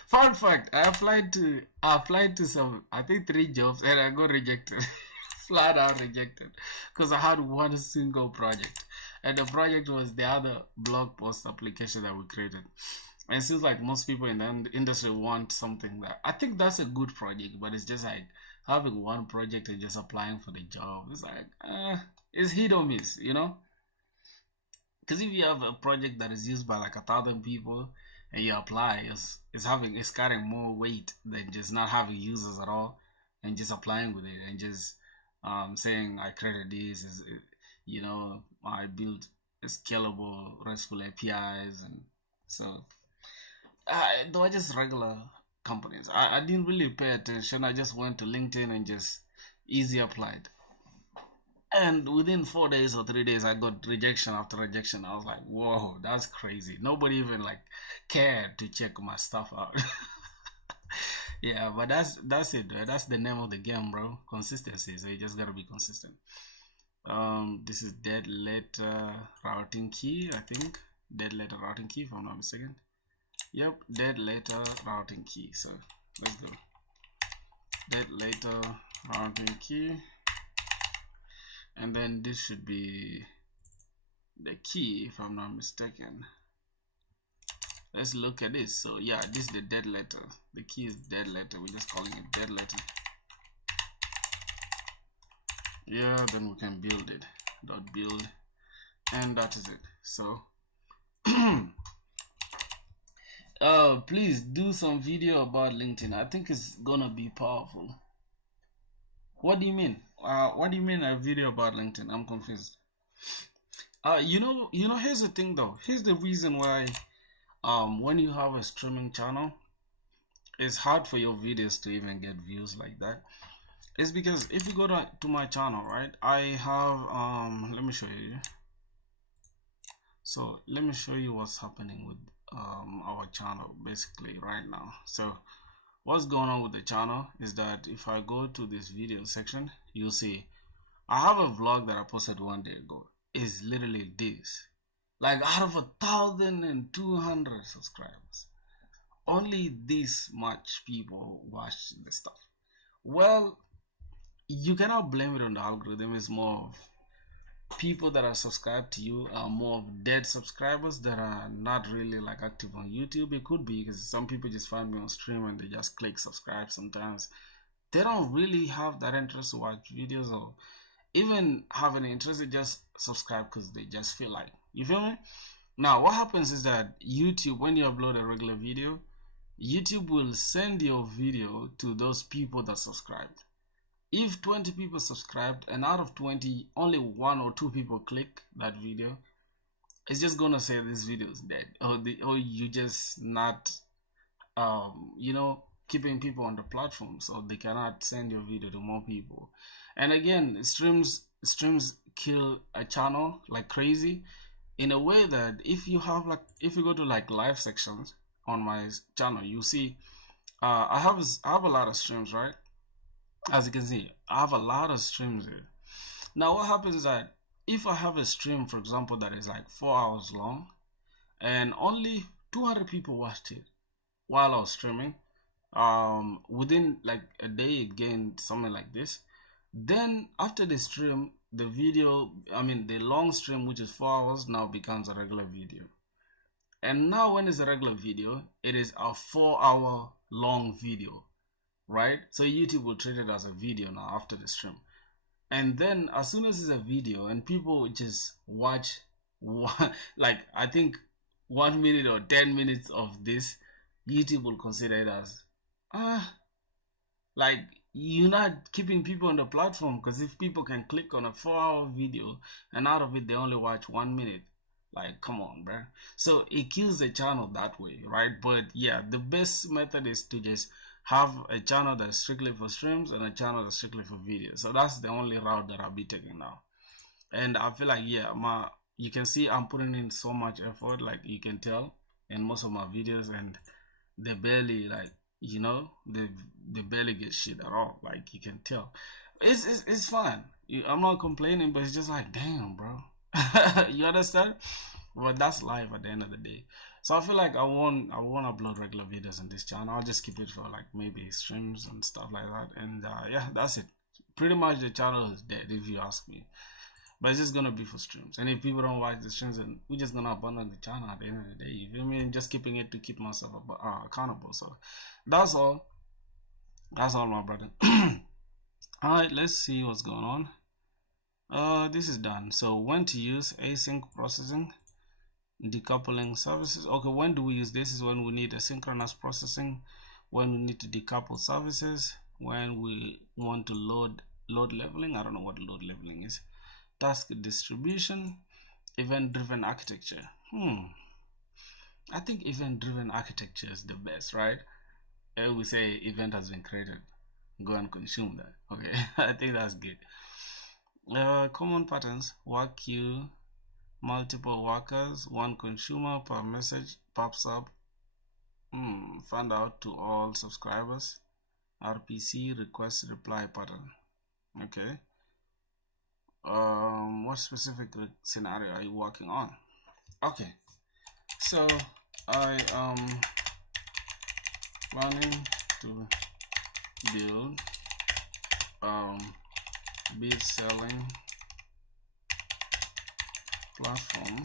fun fact, I applied to some, I think 3 jobs, and I got rejected. Flat out rejected, because I had one single project, and the project was the other blog post application that we created. And it seems like most people in the industry want something that, I think that's a good project, but it's just like having one project and just applying for the job. It's like it's hit or miss, you know. Because if you have a project that is used by like 1,000 people and you apply, it's carrying more weight than just not having users at all and just applying with it and just saying I created this, you know, I built scalable RESTful APIs. And so they were just regular companies. I didn't really pay attention. I just went to LinkedIn and just easy applied. And within 4 days or 3 days, I got rejection after rejection. I was like, whoa, that's crazy. Nobody even like cared to check my stuff out. Yeah, but that's it. That's the name of the game, bro. Consistency. So you just gotta be consistent. This is dead letter routing key, I think. Dead letter routing key, if I'm not mistaken. Yep, dead letter routing key. So let's go. Dead letter routing key. And then this should be the key, if I'm not mistaken. Let's look at this. So yeah, this is the dead letter. The key is dead letter. We're just calling it dead letter. Yeah, then we can build it. Dot build, and that is it. So please do some video about LinkedIn. I think it's gonna be powerful. What do you mean? What do you mean a video about LinkedIn? I'm confused. You know, here's the thing though. Here's the reason why when you have a streaming channel, it's hard for your videos to even get views like that. It's because if you go to my channel, right, I have let me show you. So let me show you what's happening with our channel basically right now. So what's going on with the channel is that if I go to this video section, you'll see I have a vlog that I posted 1 day ago. It's literally this. Like out of 1,200 subscribers, only this much people watch the stuff. Well, you cannot blame it on the algorithm. It's more of people that are subscribed to you are more of dead subscribers that are not really like active on YouTube. It could be because some people just find me on stream and they just click subscribe sometimes. They don't really have that interest to watch videos, or even have an interest, they just subscribe because they just feel like. You feel me? Now, what happens is that YouTube, when you upload a regular video, YouTube will send your video to those people that subscribed. If 20 people subscribed and out of 20, only 1 or 2 people click that video, it's just gonna say this video is dead, or you just not, keeping people on the platform, so they cannot send your video to more people. And again, streams kill a channel like crazy, in a way that if you go to like live sections on my channel, you see, I have a lot of streams, right? As you can see, I have a lot of streams here. Now what happens is that if I have a stream, for example, that is like 4 hours long and only 200 people watched it while I was streaming, within like a day it gained something like this. Then after the stream, the long stream, which is 4 hours, now becomes a regular video. And now when it's a regular video, it is a 4-hour long video, right? So YouTube will treat it as a video now after the stream. And then as soon as it's a video and people just watch like I think 1 minute or 10 minutes of this, YouTube will consider it as like you're not keeping people on the platform, because if people can click on a 4-hour video and out of it they only watch 1 minute, like come on, bro. So it kills the channel that way, right? But yeah, the best method is to just have a channel that's strictly for streams and a channel that's strictly for videos. So that's the only route that I'll be taking now. And I feel like, yeah, you can see I'm putting in so much effort, like you can tell in most of my videos, and they barely, like, they barely get shit at all. Like you can tell, it's fun. I'm not complaining, but it's just like, damn, bro. You understand? But that's life at the end of the day. So I feel like I won't upload regular videos on this channel. I'll just keep it for like maybe streams and stuff like that. And yeah, that's it. Pretty much the channel is dead if you ask me. But it's just gonna be for streams. And if people don't watch the streams, then we're just gonna abandon the channel at the end of the day. You feel me? And just keeping it to keep myself accountable. So that's all. That's all, my brother. Alright, let's see what's going on. This is done. So when to use async processing, decoupling services. Okay, when do we use this? Is when we need asynchronous processing, when we need to decouple services, when we want to load leveling. I don't know what load leveling is. Task distribution, event driven architecture. I think event driven architecture is the best, right? We say event has been created, go and consume that. Okay. I think that's good. Common patterns: work queue, multiple workers, one consumer per message pops up. Find out to all subscribers. RPC, request reply pattern. Okay. What specific scenario are you working on? Okay, so I am planning to build bid selling platform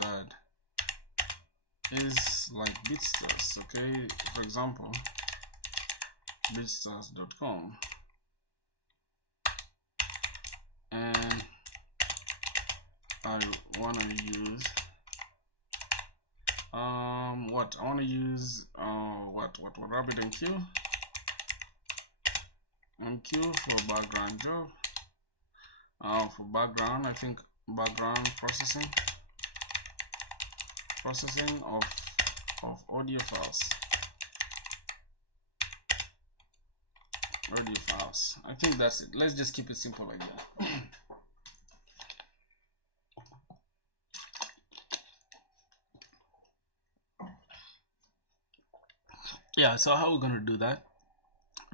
that is like BidStars. Okay, for example, bidstars.com, and I want to use what RabbitMQ for background job. For background, I think background processing of audio files. I think that's it. Let's just keep it simple like that. Yeah, so how we're gonna do that?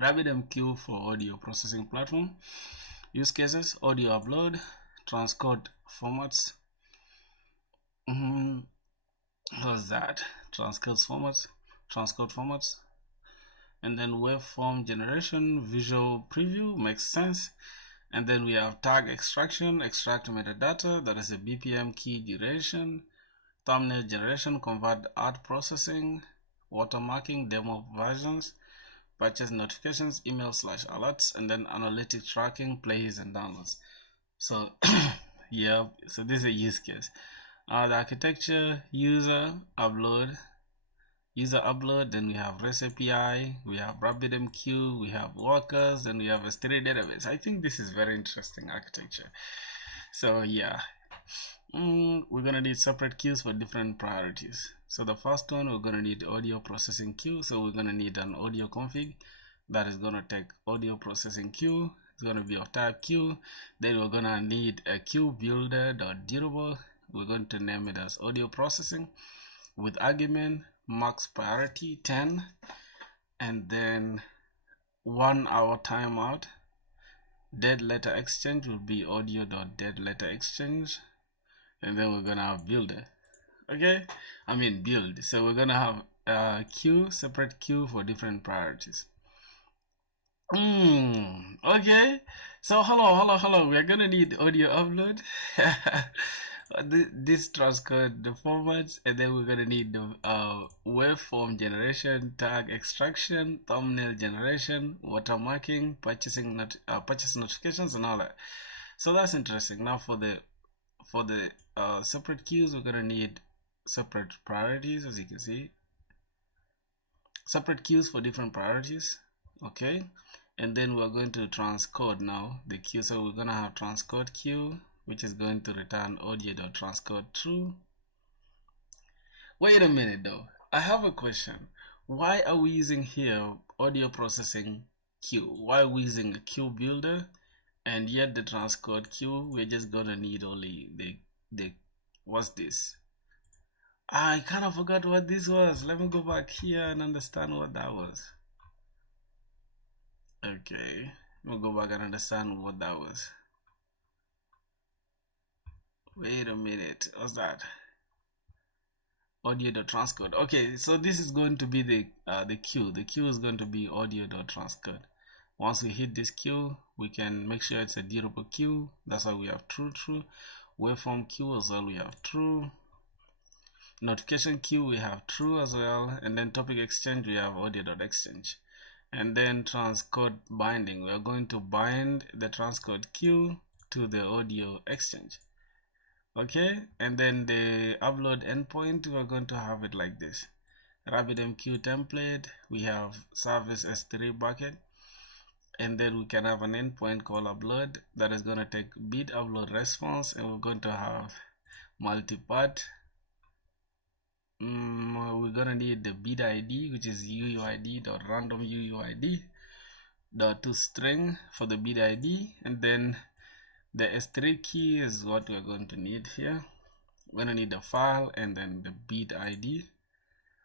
RabbitMQ for audio processing platform. Use cases: audio upload, transcode formats. What's that? Transcode formats. And then waveform generation, visual preview, makes sense. And then we have tag extraction, extract metadata, that is a BPM key duration, thumbnail generation, convert art processing, watermarking, demo versions, purchase notifications, email/alerts, and then analytic tracking, plays and downloads. So yeah, so this is a use case. The architecture, user upload, then we have REST API, we have RabbitMQ, we have workers, then we have S3 database. I think this is very interesting architecture. So yeah, we're gonna need separate queues for different priorities. So the first one, we're gonna need audio processing queue. So we're gonna need an audio config that is gonna take audio processing queue. It's gonna be of type queue. Then we're gonna need a queue builder.durable. We're going to name it as audio processing with argument max priority 10, and then 1 hour timeout. Dead letter exchange will be audio.dead letter exchange, and then we're gonna have builder. Okay, I mean build. So we're gonna have a queue, separate queue for different priorities. Okay, so hello, we're gonna need audio upload. This transcode the formats, and then we're gonna need the waveform generation, tag extraction, thumbnail generation, watermarking, purchase notifications, and all that. So that's interesting. Now for the separate queues, we're gonna need separate priorities, as you can see, separate queues for different priorities. Okay, and then we're going to transcode now the queue. So we're gonna have transcode queue, which is going to return audio.transcode true. Wait a minute though, I have a question. Why are we using here audio processing queue? Why are we using a queue builder, and yet the transcode queue we're just gonna need only the what's this? I kind of forgot what this was. Let me go back here and understand what that was. Okay, we'll go back and understand what that was. Wait a minute, what's that? Audio.transcode. Okay, so this is going to be the queue. The queue is going to be audio.transcode. Once we hit this queue, we can make sure it's a durable queue. That's why we have true. Waveform queue as well, we have true. Notification queue, we have true as well. And then topic exchange, we have audio.exchange. And then transcode binding, we are going to bind the transcode queue to the audio exchange. Okay, and then the upload endpoint, we're going to have it like this. RabbitMQ template, we have service S3 bucket, and then we can have an endpoint called upload that is going to take bit upload response, and we're going to have multipath. We're going to need the bit ID, which is uuid.random uuid to string for the bit ID, and then the S3 key is what we're going to need here. We're going to need the file and then the bit ID.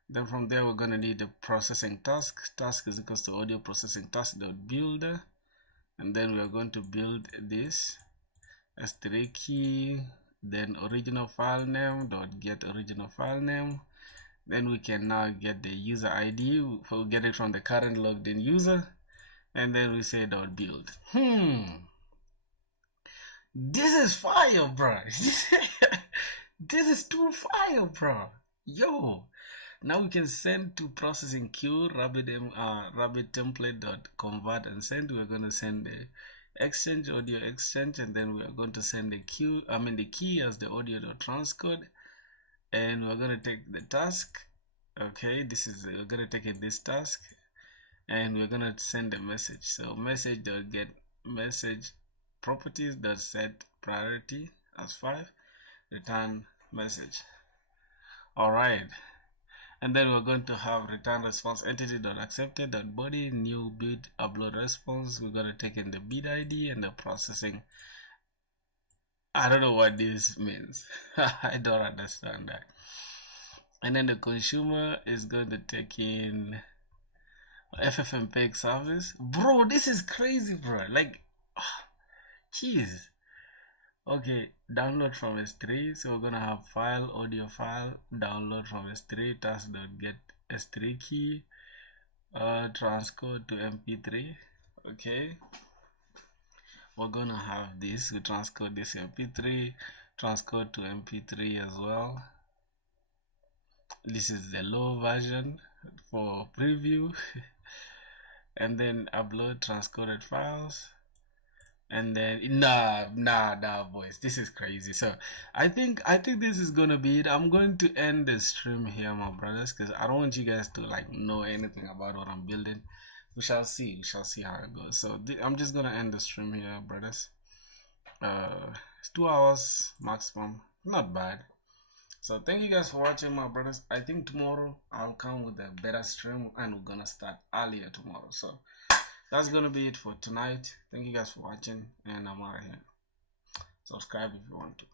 Then from there, we're going to need the processing task. Task is equals to audio processing task.builder. And then we are going to build this S3 key, then original file name dot get original file name. Then we can now get the user ID. We'll get it from the current logged in user. And then we say dot build. This is fire, bro. This is too fire, bro. Yo, now we can send to processing queue rabbit template.convert and send. We're going to send the exchange, audio exchange, and then we are going to send the queue, the key as the audio.transcode, and we're going to take the task. Okay, we're going to take in this task, and we're going to send a message. So message.get message properties.set priority as 5, return message. All right, and then we're going to have return response entity.accepted.body new bit upload response. We're going to take in the bit ID and the processing. I don't know what this means. I don't understand that. And then the consumer is going to take in FFmpeg service. Bro, this is crazy, bro. Like, jeez. Okay, download from S3. So we're gonna have file, audio file, download from S3, task.get S3 key, transcode to MP3. Okay, we're gonna have this. We transcode this MP3, transcode to MP3 as well. This is the low version for preview. And then upload transcoded files. And then nah, boys, this is crazy. So I think this is gonna be it. I'm going to end the stream here, my brothers, because I don't want you guys to like know anything about what I'm building. We shall see how it goes. So I'm just gonna end the stream here, brothers. It's 2 hours maximum, not bad. So thank you guys for watching, my brothers. I think tomorrow I'll come with a better stream, and we're gonna start earlier tomorrow. So that's gonna be it for tonight. Thank you guys for watching, and I'm out of here. Subscribe if you want to.